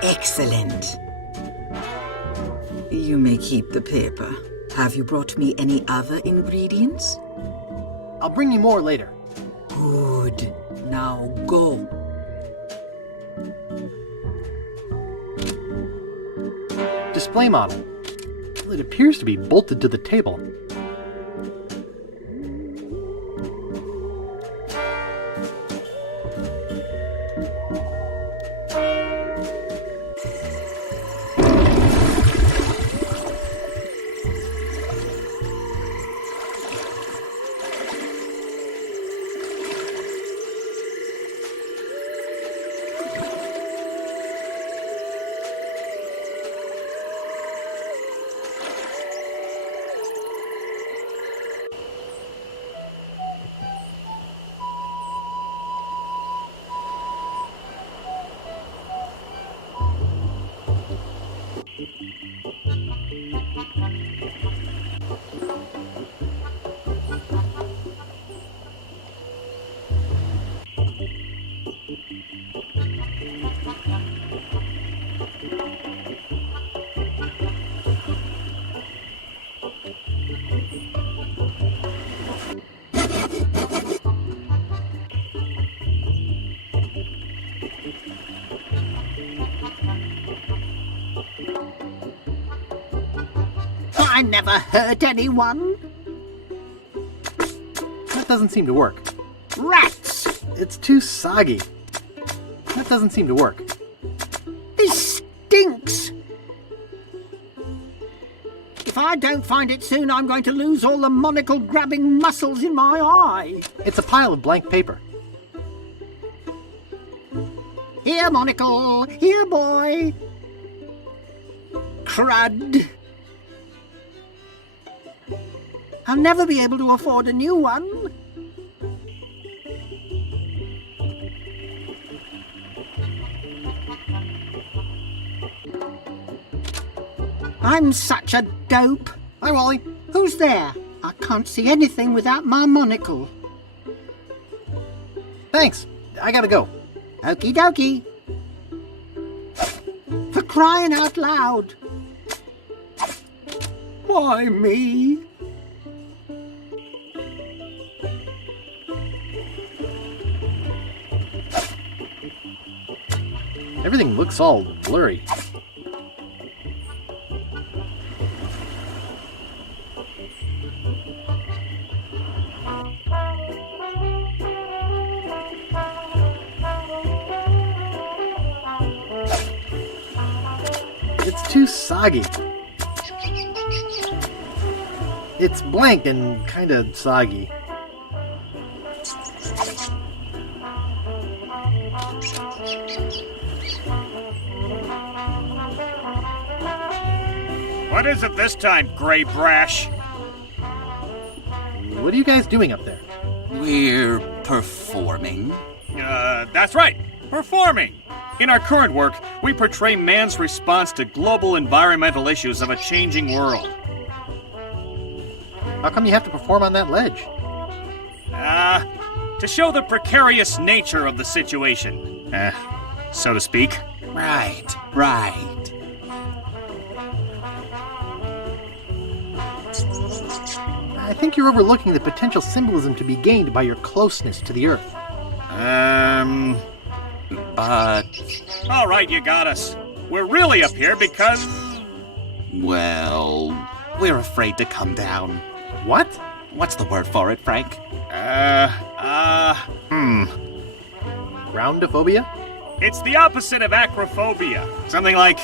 Excellent. You may keep the paper. Have you brought me any other ingredients? I'll bring you more later. Good. Now go. Display model. Well, it appears to be bolted to the table. I never hurt anyone. That doesn't seem to work. Rats! It's too soggy. That doesn't seem to work. This stinks. If I don't find it soon, I'm going to lose all the monocle-grabbing muscles in my eye. It's a pile of blank paper. Here, monocle. Here, boy. Crud. I'll never be able to afford a new one. I'm such a dope. Hi, Wally. Who's there? I can't see anything without my monocle. Thanks. I gotta go. Okie dokie. For crying out loud. Why me? Everything looks all blurry. It's too soggy. It's blank and kinda soggy. What is it this time, Gray Brash? What are you guys doing up there? We're performing. That's right, performing. In our current work, we portray man's response to global environmental issues of a changing world. How come you have to perform on that ledge? To show the precarious nature of the situation, so to speak. Right. I think you're overlooking the potential symbolism to be gained by your closeness to the Earth. But... All right, you got us. We're really up here because... well, we're afraid to come down. What? What's the word for it, Frank? Groundophobia? It's the opposite of acrophobia. Something like...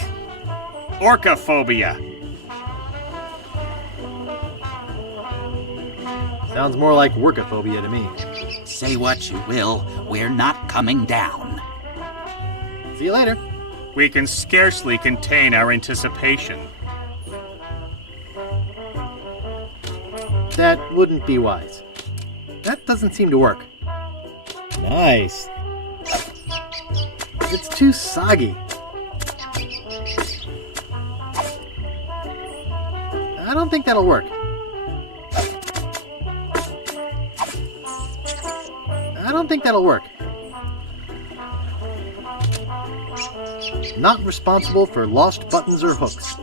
orcophobia. Sounds more like workophobia to me. Say what you will, we're not coming down. See you later. We can scarcely contain our anticipation. That wouldn't be wise. That doesn't seem to work. Nice. It's too soggy. I don't think that'll work. Not responsible for lost buttons or hooks.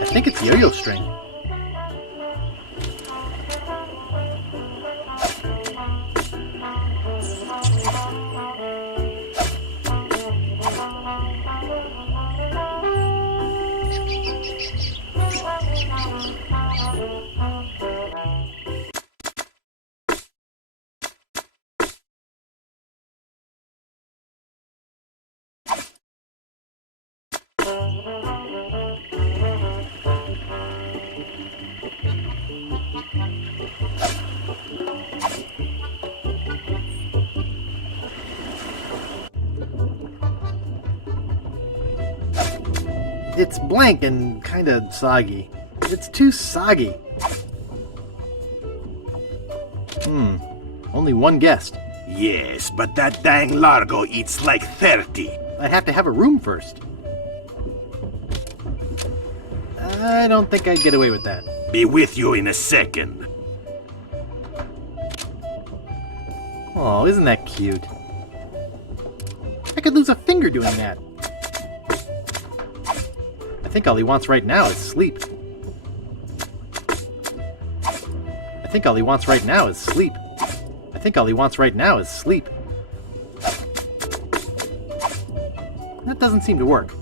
I think it's yo-yo string. It's blank and kinda soggy. It's too soggy. Only one guest. Yes, but that dang Largo eats like 30. I have to have a room first. I don't think I'd get away with that. Be with you in a second. Oh, isn't that cute? could lose a finger doing that. I think all he wants right now is sleep. I think all he wants right now is sleep. I think all he wants right now is sleep. That doesn't seem to work.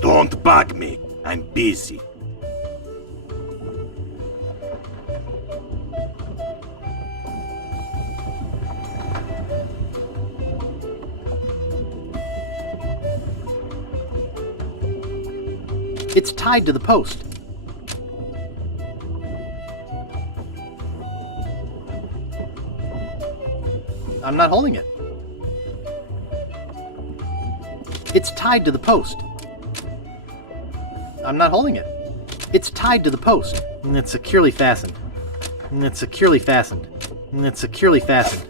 Don't bug me. I'm busy. It's tied to the post. I'm not holding it. It's tied to the post. I'm not holding it. It's tied to the post. And it's securely fastened. And it's securely fastened. And it's securely fastened.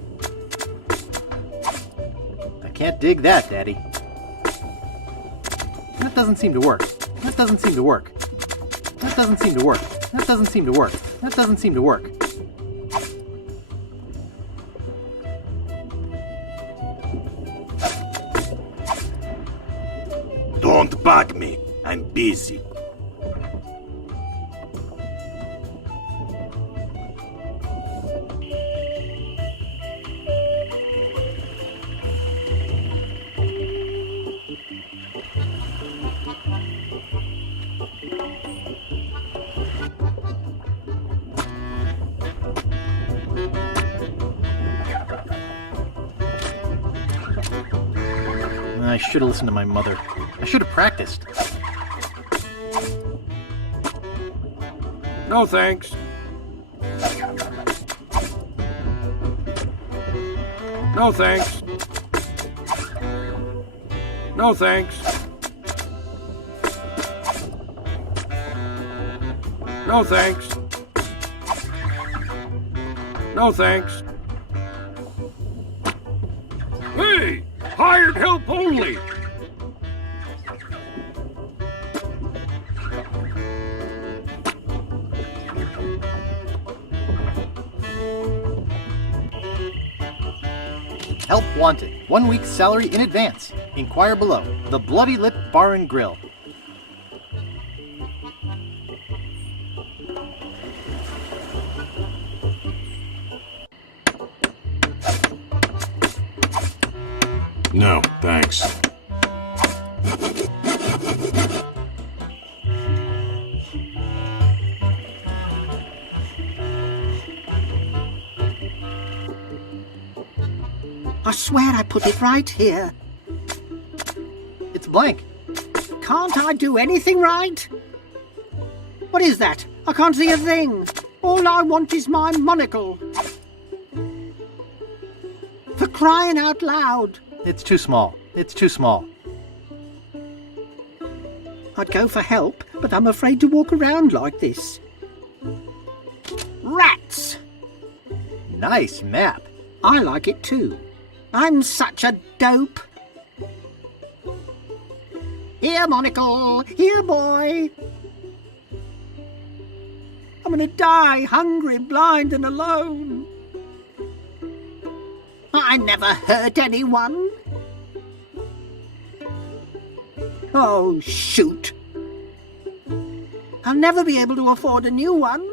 I can't dig that, Daddy. That doesn't seem to work. That doesn't seem to work. That doesn't seem to work. That doesn't seem to work. That doesn't seem to work. Don't bug me. I'm busy. I should have listened to my mother. I should have practiced. No thanks. No thanks. No thanks. No thanks. No thanks. Hey! Hired help only! Help wanted. 1 week's salary in advance. Inquire below. The Bloody Lip Bar and Grill. No, thanks. I swear I put it right here. It's blank. Can't I do anything right? What is that? I can't see a thing. All I want is my monocle. For crying out loud. It's too small. It's too small. I'd go for help, but I'm afraid to walk around like this. Rats! Nice map. I like it too. I'm such a dope. Here, monocle. Here, boy. I'm gonna die hungry, blind and alone. I never hurt anyone. Oh, shoot. I'll never be able to afford a new one.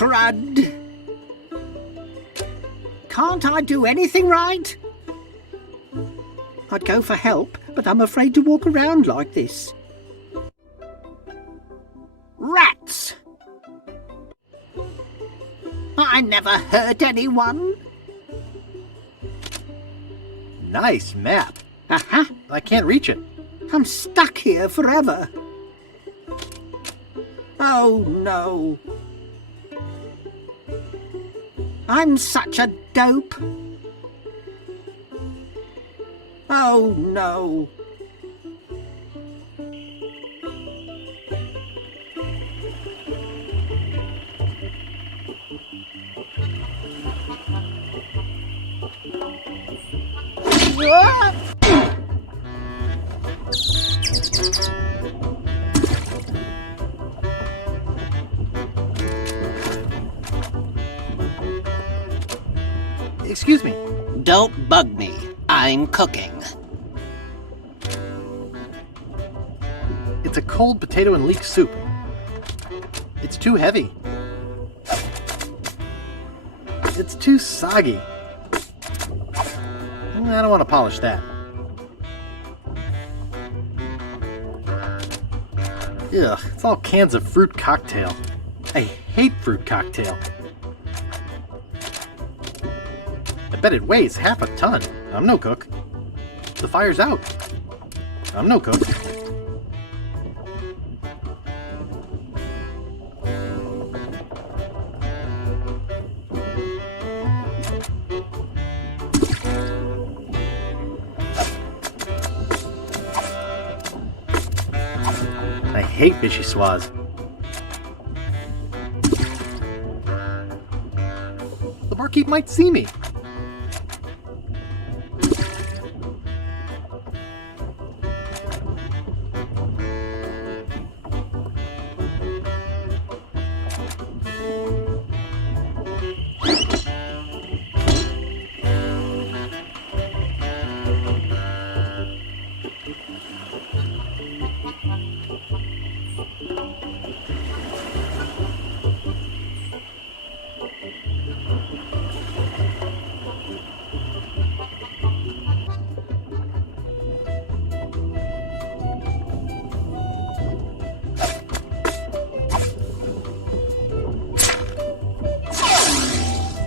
crud! Can't I do anything right? I'd go for help, but I'm afraid to walk around like this. Rats! I never hurt anyone. Nice map. Uh-huh. I can't reach it. I'm stuck here forever. Oh, no. I'm such a dope. Oh, no. Excuse me. Don't bug me. I'm cooking. It's a cold potato and leek soup. It's too heavy. It's too soggy. I don't want to polish that. Ugh, it's all cans of fruit cocktail. I hate fruit cocktail. I bet it weighs half a ton. I'm no cook. The fire's out. I'm no cook. I hate vichyssoise. The barkeep might see me.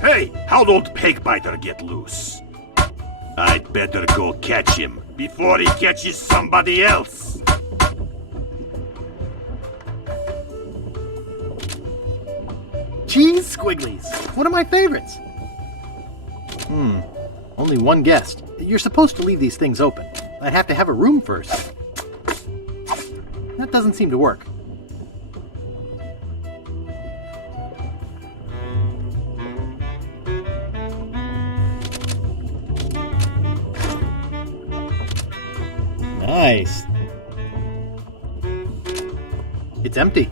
Hey, how'd old Pegbiter get loose? I'd better go catch him before he catches somebody else. Cheese squigglies. One of my favorites. Only one guest. You're supposed to leave these things open. I'd have to have a room first. That doesn't seem to work. Nice. It's empty.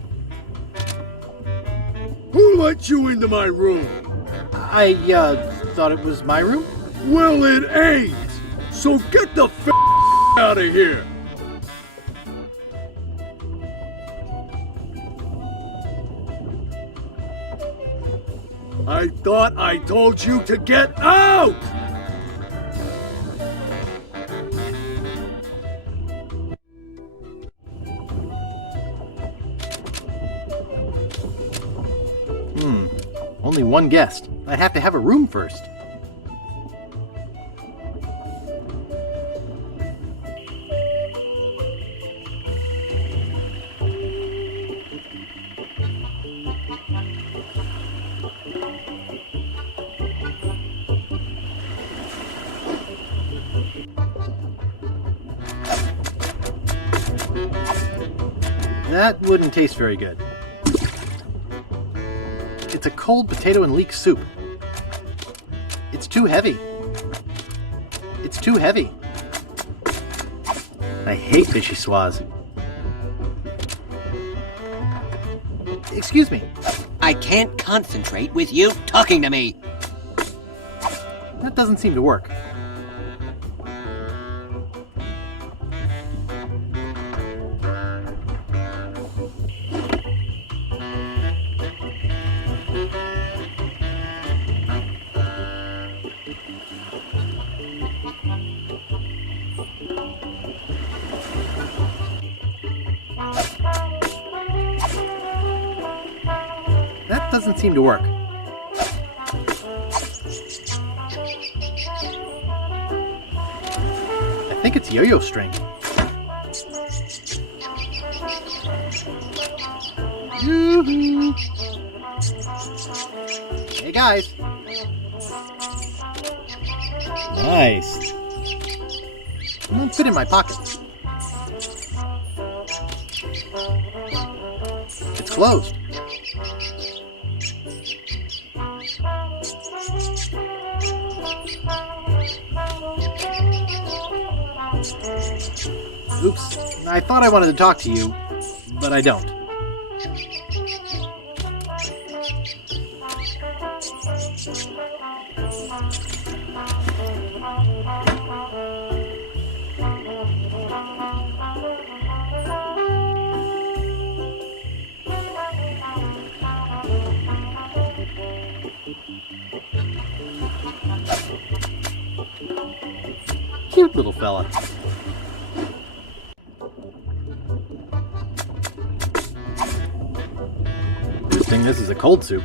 Who let you into my room? I, thought it was my room? Well, it ain't. So get the f*** out of here. I thought I told you to get out! Only one guest. I'd have to have a room first. That wouldn't taste very good. It's a cold potato and leek soup. It's too heavy. It's too heavy. I hate vichyssoise. Excuse me. I can't concentrate with you talking to me. That doesn't seem to work. That doesn't seem to work. I think it's yo-yo string. Yoo-hoo. Hey guys. Nice. It won't fit in my pocket. It's closed. Oops, I thought I wanted to talk to you, but I don't. Cute little fella. Good thing this is a cold soup.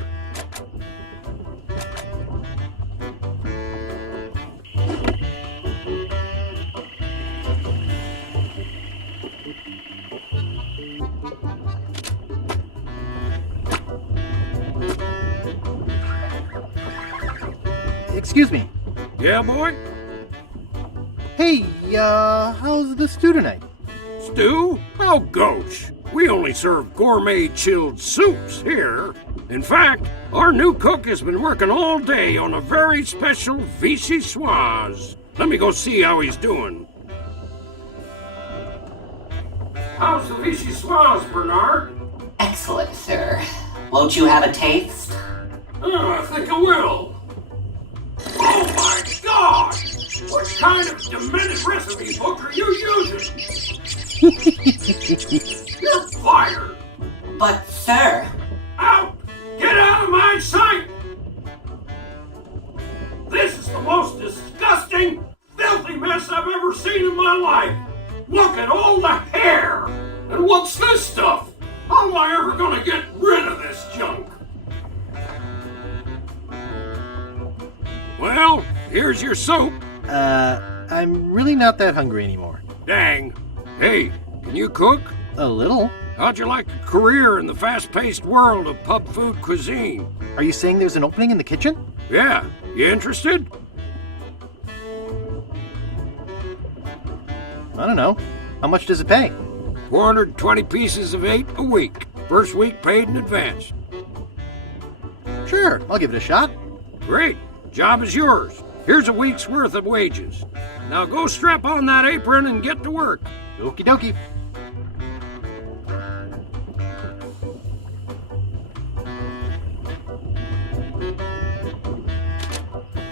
Excuse me. Yeah, boy? Hey, how's the stew tonight? Stew? Oh, gosh. We only serve gourmet chilled soups here. In fact, our new cook has been working all day on a very special vichyssoise. Let me go see how he's doing. How's the vichyssoise, Bernard? Excellent, sir. Won't you have a taste? Oh, I think I will. Oh my God! What kind of demented recipe book are you using? You're fired! But, sir... Out! Get out of my sight! This is the most disgusting, filthy mess I've ever seen in my life! Look at all the hair! And what's this stuff? How am I ever gonna get rid of this junk? Well, here's your soup. I'm really not that hungry anymore. Dang. Hey, can you cook? A little. How'd you like a career in the fast-paced world of pub food cuisine? Are you saying there's an opening in the kitchen? Yeah. You interested? I don't know. How much does it pay? 420 pieces of 8 a week. First week paid in advance. Sure, I'll give it a shot. Great. Job is yours. Here's a week's worth of wages. Now go strap on that apron and get to work. Okie dokie.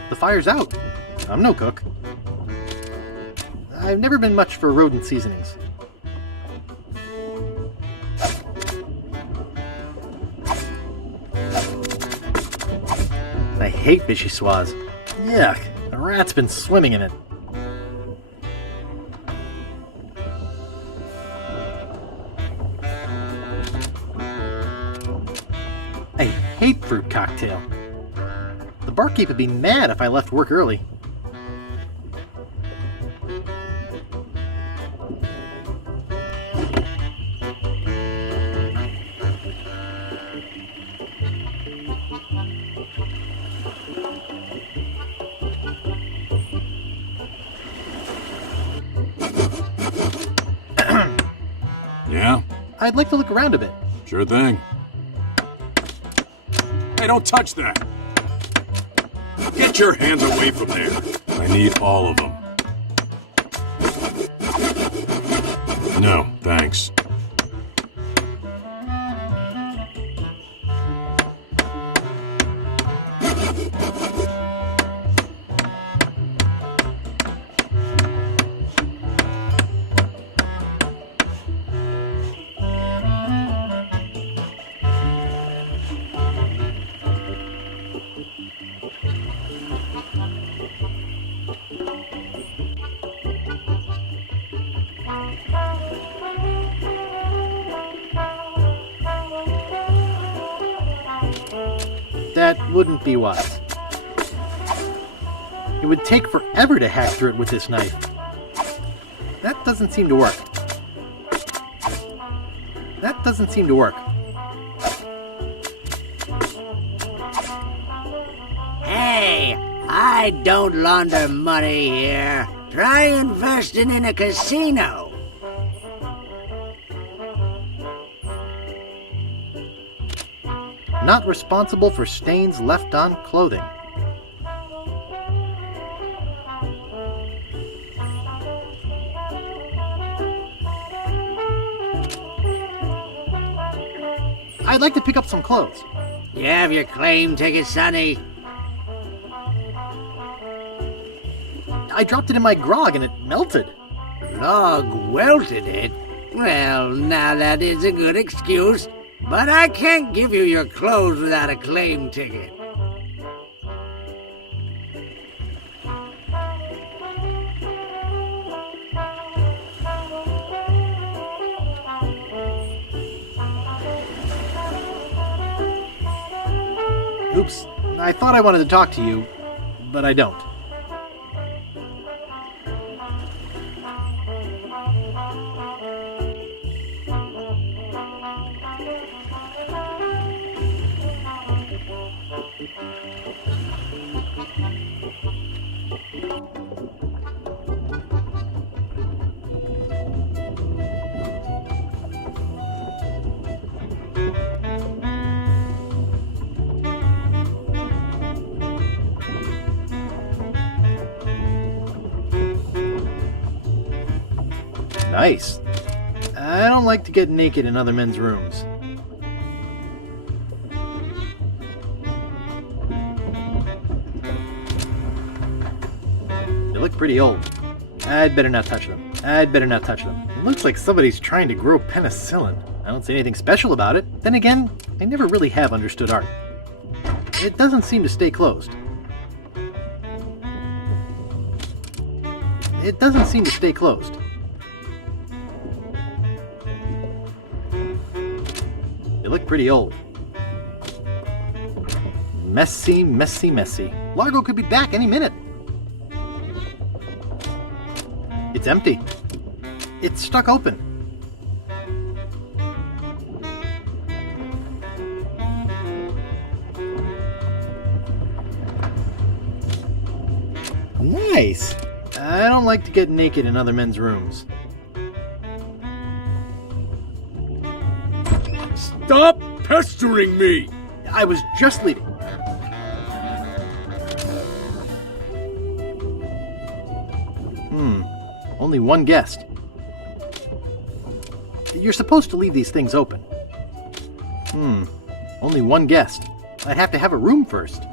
The fire's out. I'm no cook. I've never been much for rodent seasonings. I hate vichyssoise. Yuck, a rat's been swimming in it. I hate fruit cocktail. The barkeep would be mad if I left work early. Yeah? I'd like to look around a bit. Sure thing. Hey, don't touch that! Get your hands away from there! I need all of them. No, thanks. That wouldn't be wise. It would take forever to hack through it with this knife. That doesn't seem to work. That doesn't seem to work. Hey, I don't launder money here. Try investing in a casino. Not responsible for stains left on clothing. I'd like to pick up some clothes. You have your claim ticket, Sonny? I dropped it in my grog and it melted. Log welted it? Well, now that is a good excuse, but I can't give you your clothes without a claim ticket. Oops, I thought I wanted to talk to you, but I don't. Nice. I don't like to get naked in other men's rooms. They look pretty old. I'd better not touch them. I'd better not touch them. It looks like somebody's trying to grow penicillin. I don't see anything special about it. Then again, I never really have understood art. It doesn't seem to stay closed. It doesn't seem to stay closed. They look pretty old. Messy, messy, messy. Largo could be back any minute. It's empty. It's stuck open. Nice. I don't like to get naked in other men's rooms. Stop pestering me! I was just leaving. Only one guest. You're supposed to leave these things open. Only one guest. I'd have to have a room first.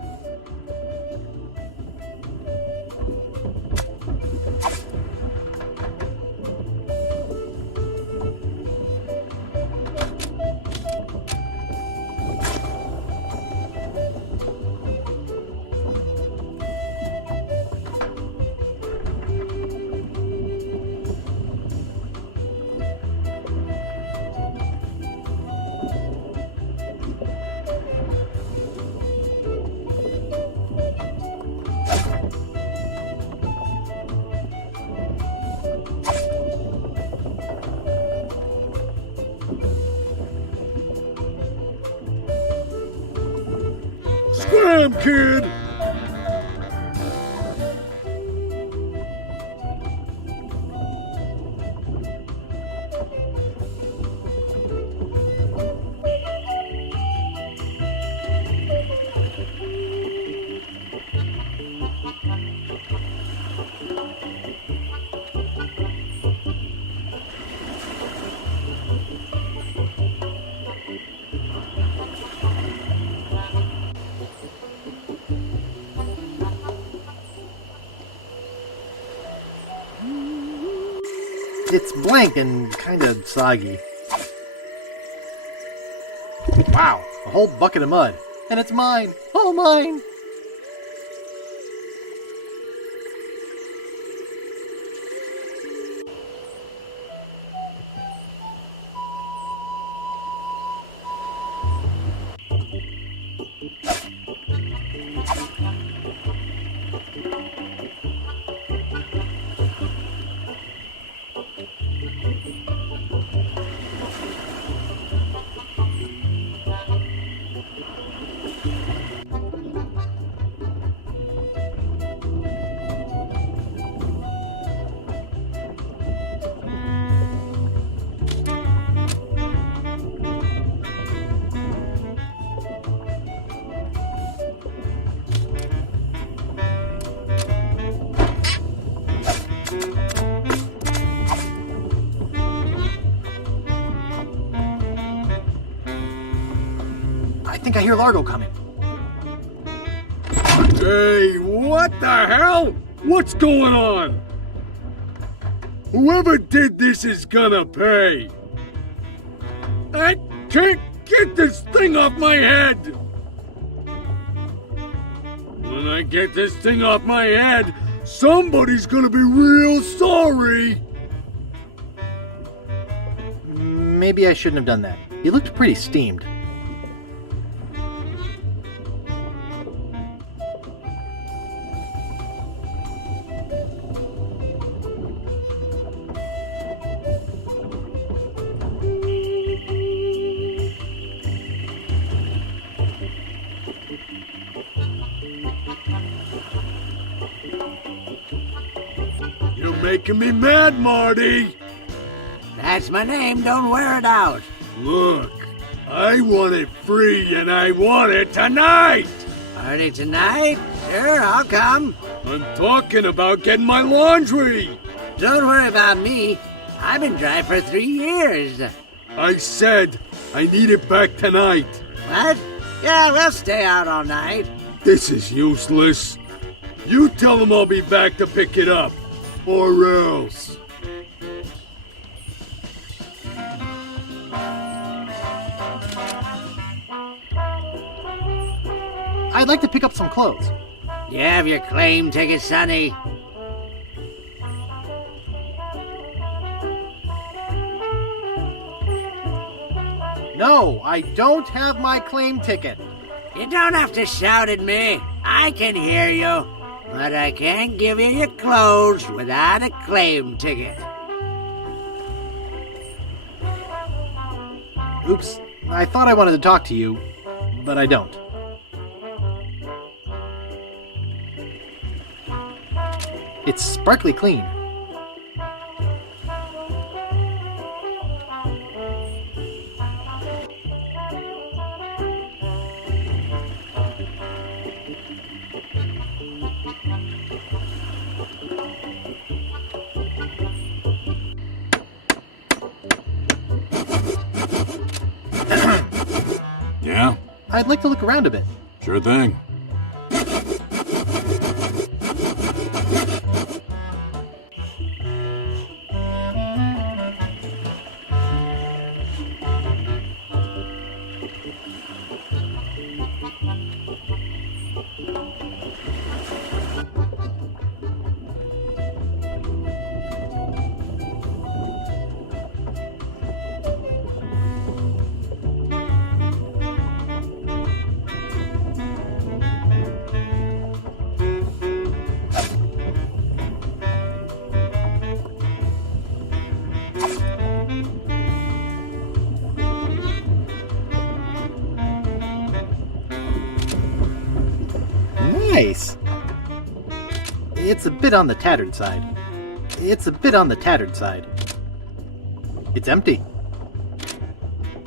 Scram, kid! It's blank and kind of soggy. Wow, a whole bucket of mud. And it's mine. All mine. think I hear Largo coming. Hey, what the hell? What's going on? Whoever did this is gonna pay. I can't get this thing off my head. When I get this thing off my head, somebody's gonna be real sorry. Maybe I shouldn't have done that. You looked pretty steamed. You're making me mad, Marty. That's my name, don't wear it out. Look, I want it free and I want it tonight. Party tonight? Sure, I'll come. I'm talking about getting my laundry. Don't worry about me. I've been dry for 3 years. I said I need it back tonight. What? Yeah, we'll stay out all night. This is useless. You tell them I'll be back to pick it up, or else. I'd like to pick up some clothes. You have your claim ticket, Sonny. No, I don't have my claim ticket. You don't have to shout at me. I can hear you. But I can't give you your clothes without a claim ticket. Oops, I thought I wanted to talk to you, but I don't. It's sparkly clean. Yeah? I'd like to look around a bit. Sure thing. Nice. It's a bit on the tattered side. It's empty.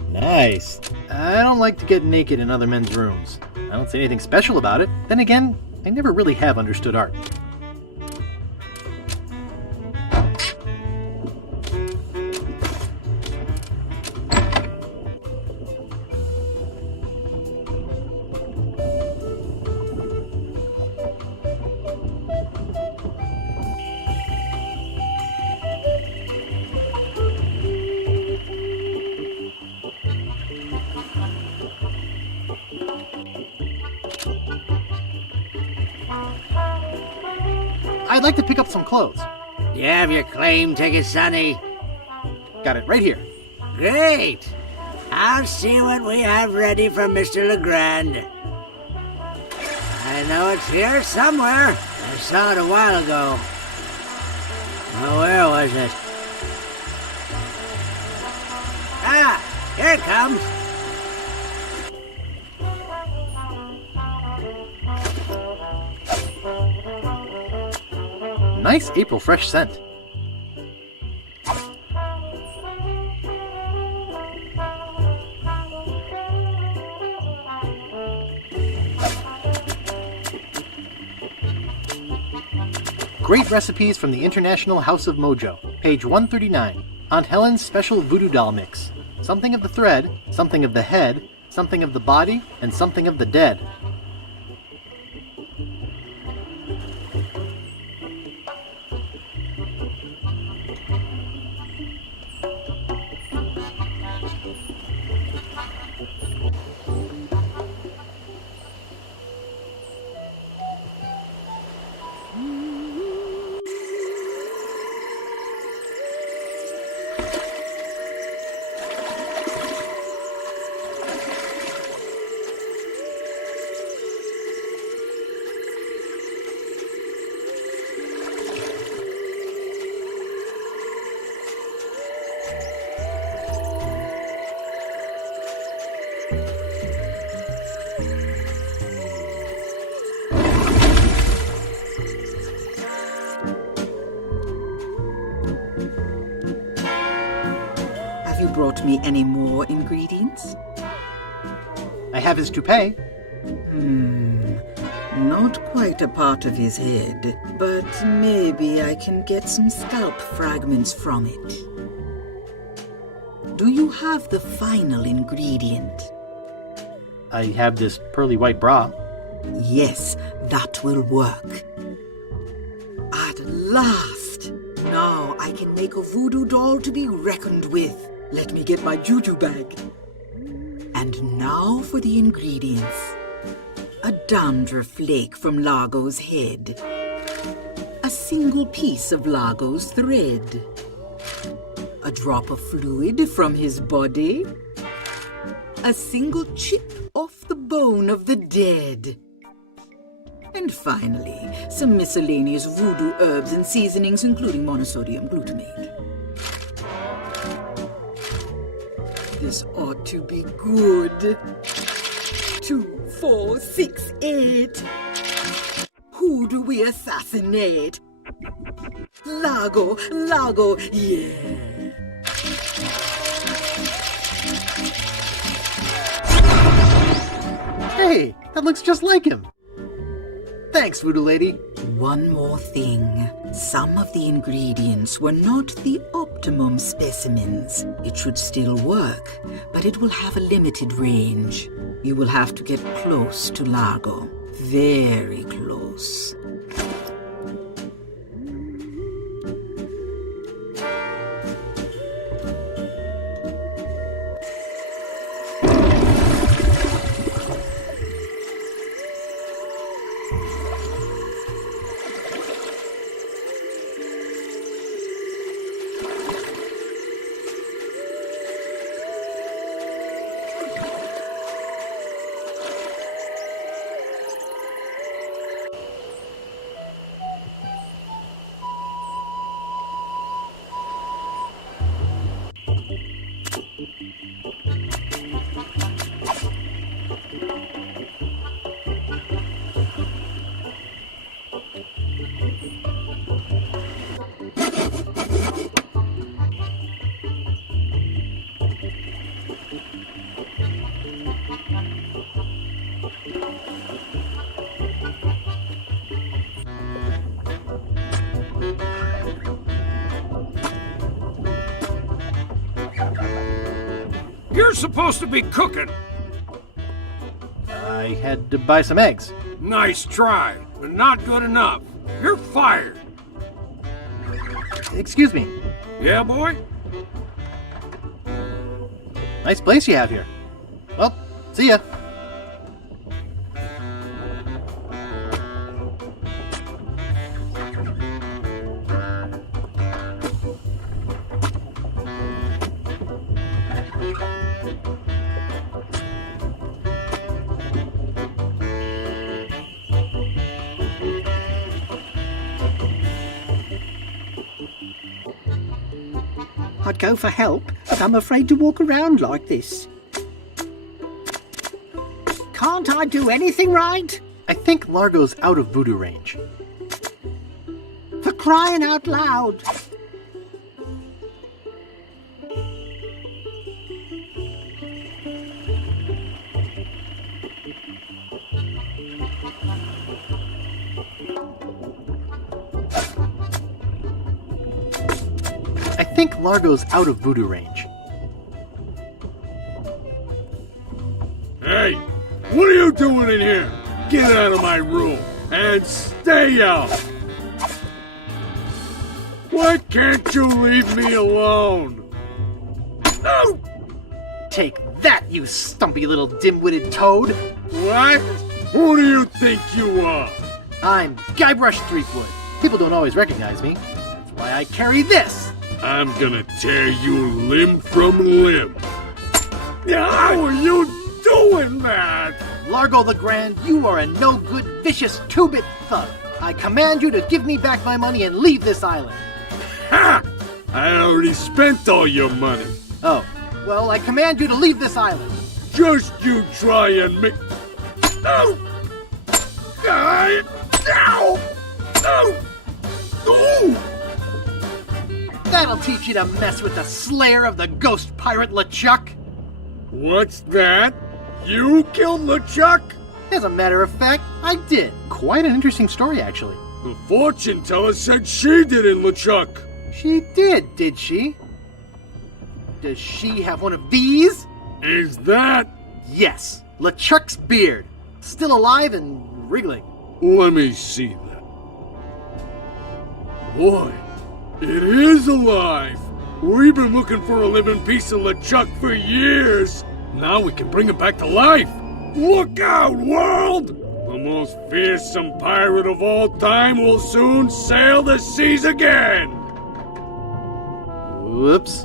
Nice. I don't like to get naked in other men's rooms. I don't say anything special about it. Then again, I never really have understood art. I'd like to pick up some clothes. You have your claim ticket, Sonny. Got it right here. Great. I'll see what we have ready for Mr. Legrand. I know it's here somewhere. I saw it a while ago. Oh, where was it? Ah, here it comes. Nice April fresh scent. Great recipes from the International House of Mojo, page 139. Aunt Helen's special voodoo doll mix. Something of the thread, something of the head, something of the body, and something of the dead. Have you brought me any more ingredients? I have his toupee. Not quite a part of his head, but maybe I can get some scalp fragments from it. Do you have the final ingredient? I have this pearly white bra. Yes, that will work. At last! Now I can make a voodoo doll to be reckoned with. Let me get my juju bag. And now for the ingredients. A dandruff flake from Largo's head. A single piece of Largo's thread. A drop of fluid from his body. A single chip off the bone of the dead. And finally, some miscellaneous voodoo herbs and seasonings, including monosodium glutamate. This ought to be good. 2, 4, 6, 8. Who do we assassinate? Largo, yeah. Hey, that looks just like him. Thanks, Voodoo Lady. One more thing. Some of the ingredients were not the optimum specimens. It should still work, but it will have a limited range. You will have to get close to Largo. Very close. You're supposed to be cooking. I had to buy some eggs. Nice try, but not good enough. You're fired. Excuse me. Yeah, boy? Nice place you have here. Well, see ya. I'd go for help, but I'm afraid to walk around like this. Can't I do anything right? I think Largo's out of voodoo range. For crying out loud! I think Largo's out of voodoo range. doing in here? Get out of my room and stay out! Why can't you leave me alone? Oh! Take that, you stumpy little dim-witted toad! What? Who do you think you are? I'm Guybrush Threepwood. People don't always recognize me. That's why I carry this! I'm gonna tear you limb from limb. How are you doing that? Largo the Grand, you are a no-good, vicious two-bit thug. I command you to give me back my money and leave this island. Ha! I already spent all your money. Oh, well, I command you to leave this island. Just you try and make... Oh! Ow! Ow! Oh! That'll teach you to mess with the slayer of the ghost pirate LeChuck. What's that? You killed LeChuck? As a matter of fact, I did. Quite an interesting story, actually. The fortune teller said she did it, LeChuck. She did she? Does she have one of these? Is that... Yes, LeChuck's beard. Still alive and wriggling. Let me see that. Boy, it is alive. We've been looking for a living piece of LeChuck for years. Now we can bring it back to life. Look out, world! The most fearsome pirate of all time will soon sail the seas again. Whoops.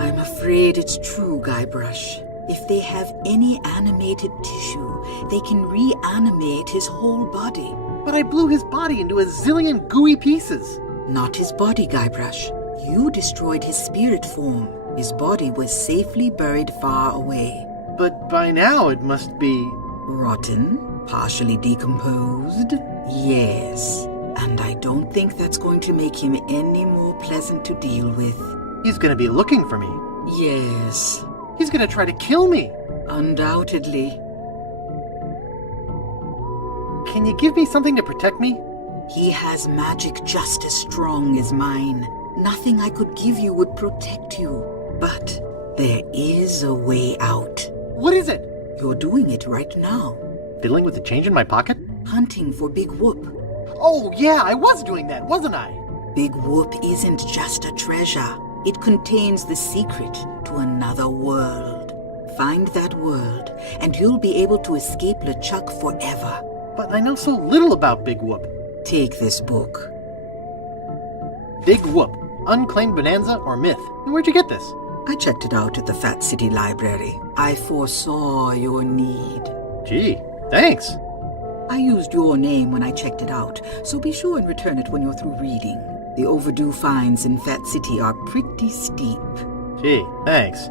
I'm afraid it's true, Guybrush. If they have any animated tissue, they can reanimate his whole body. But I blew his body into a zillion gooey pieces. Not his body, Guybrush. You destroyed his spirit form. His body was safely buried far away. But by now it must be... Rotten? Partially decomposed? Yes. And I don't think that's going to make him any more pleasant to deal with. He's gonna be looking for me. Yes. He's gonna try to kill me. Undoubtedly. Can you give me something to protect me? He has magic just as strong as mine. Nothing I could give you would protect you. But there is a way out. What is it? You're doing it right now. Fiddling with the change in my pocket? Hunting for Big Whoop. Oh, yeah, I was doing that, wasn't I? Big Whoop isn't just a treasure. It contains the secret to another world. Find that world, and you'll be able to escape LeChuck forever. But I know so little about Big Whoop. Take this book. Big Whoop, Unclaimed Bonanza or Myth. And where'd you get this? I checked it out at the Fat City Library. I foresaw your need. Gee, thanks. I used your name when I checked it out, so be sure and return it when you're through reading. The overdue fines in Fat City are pretty steep. Gee, thanks.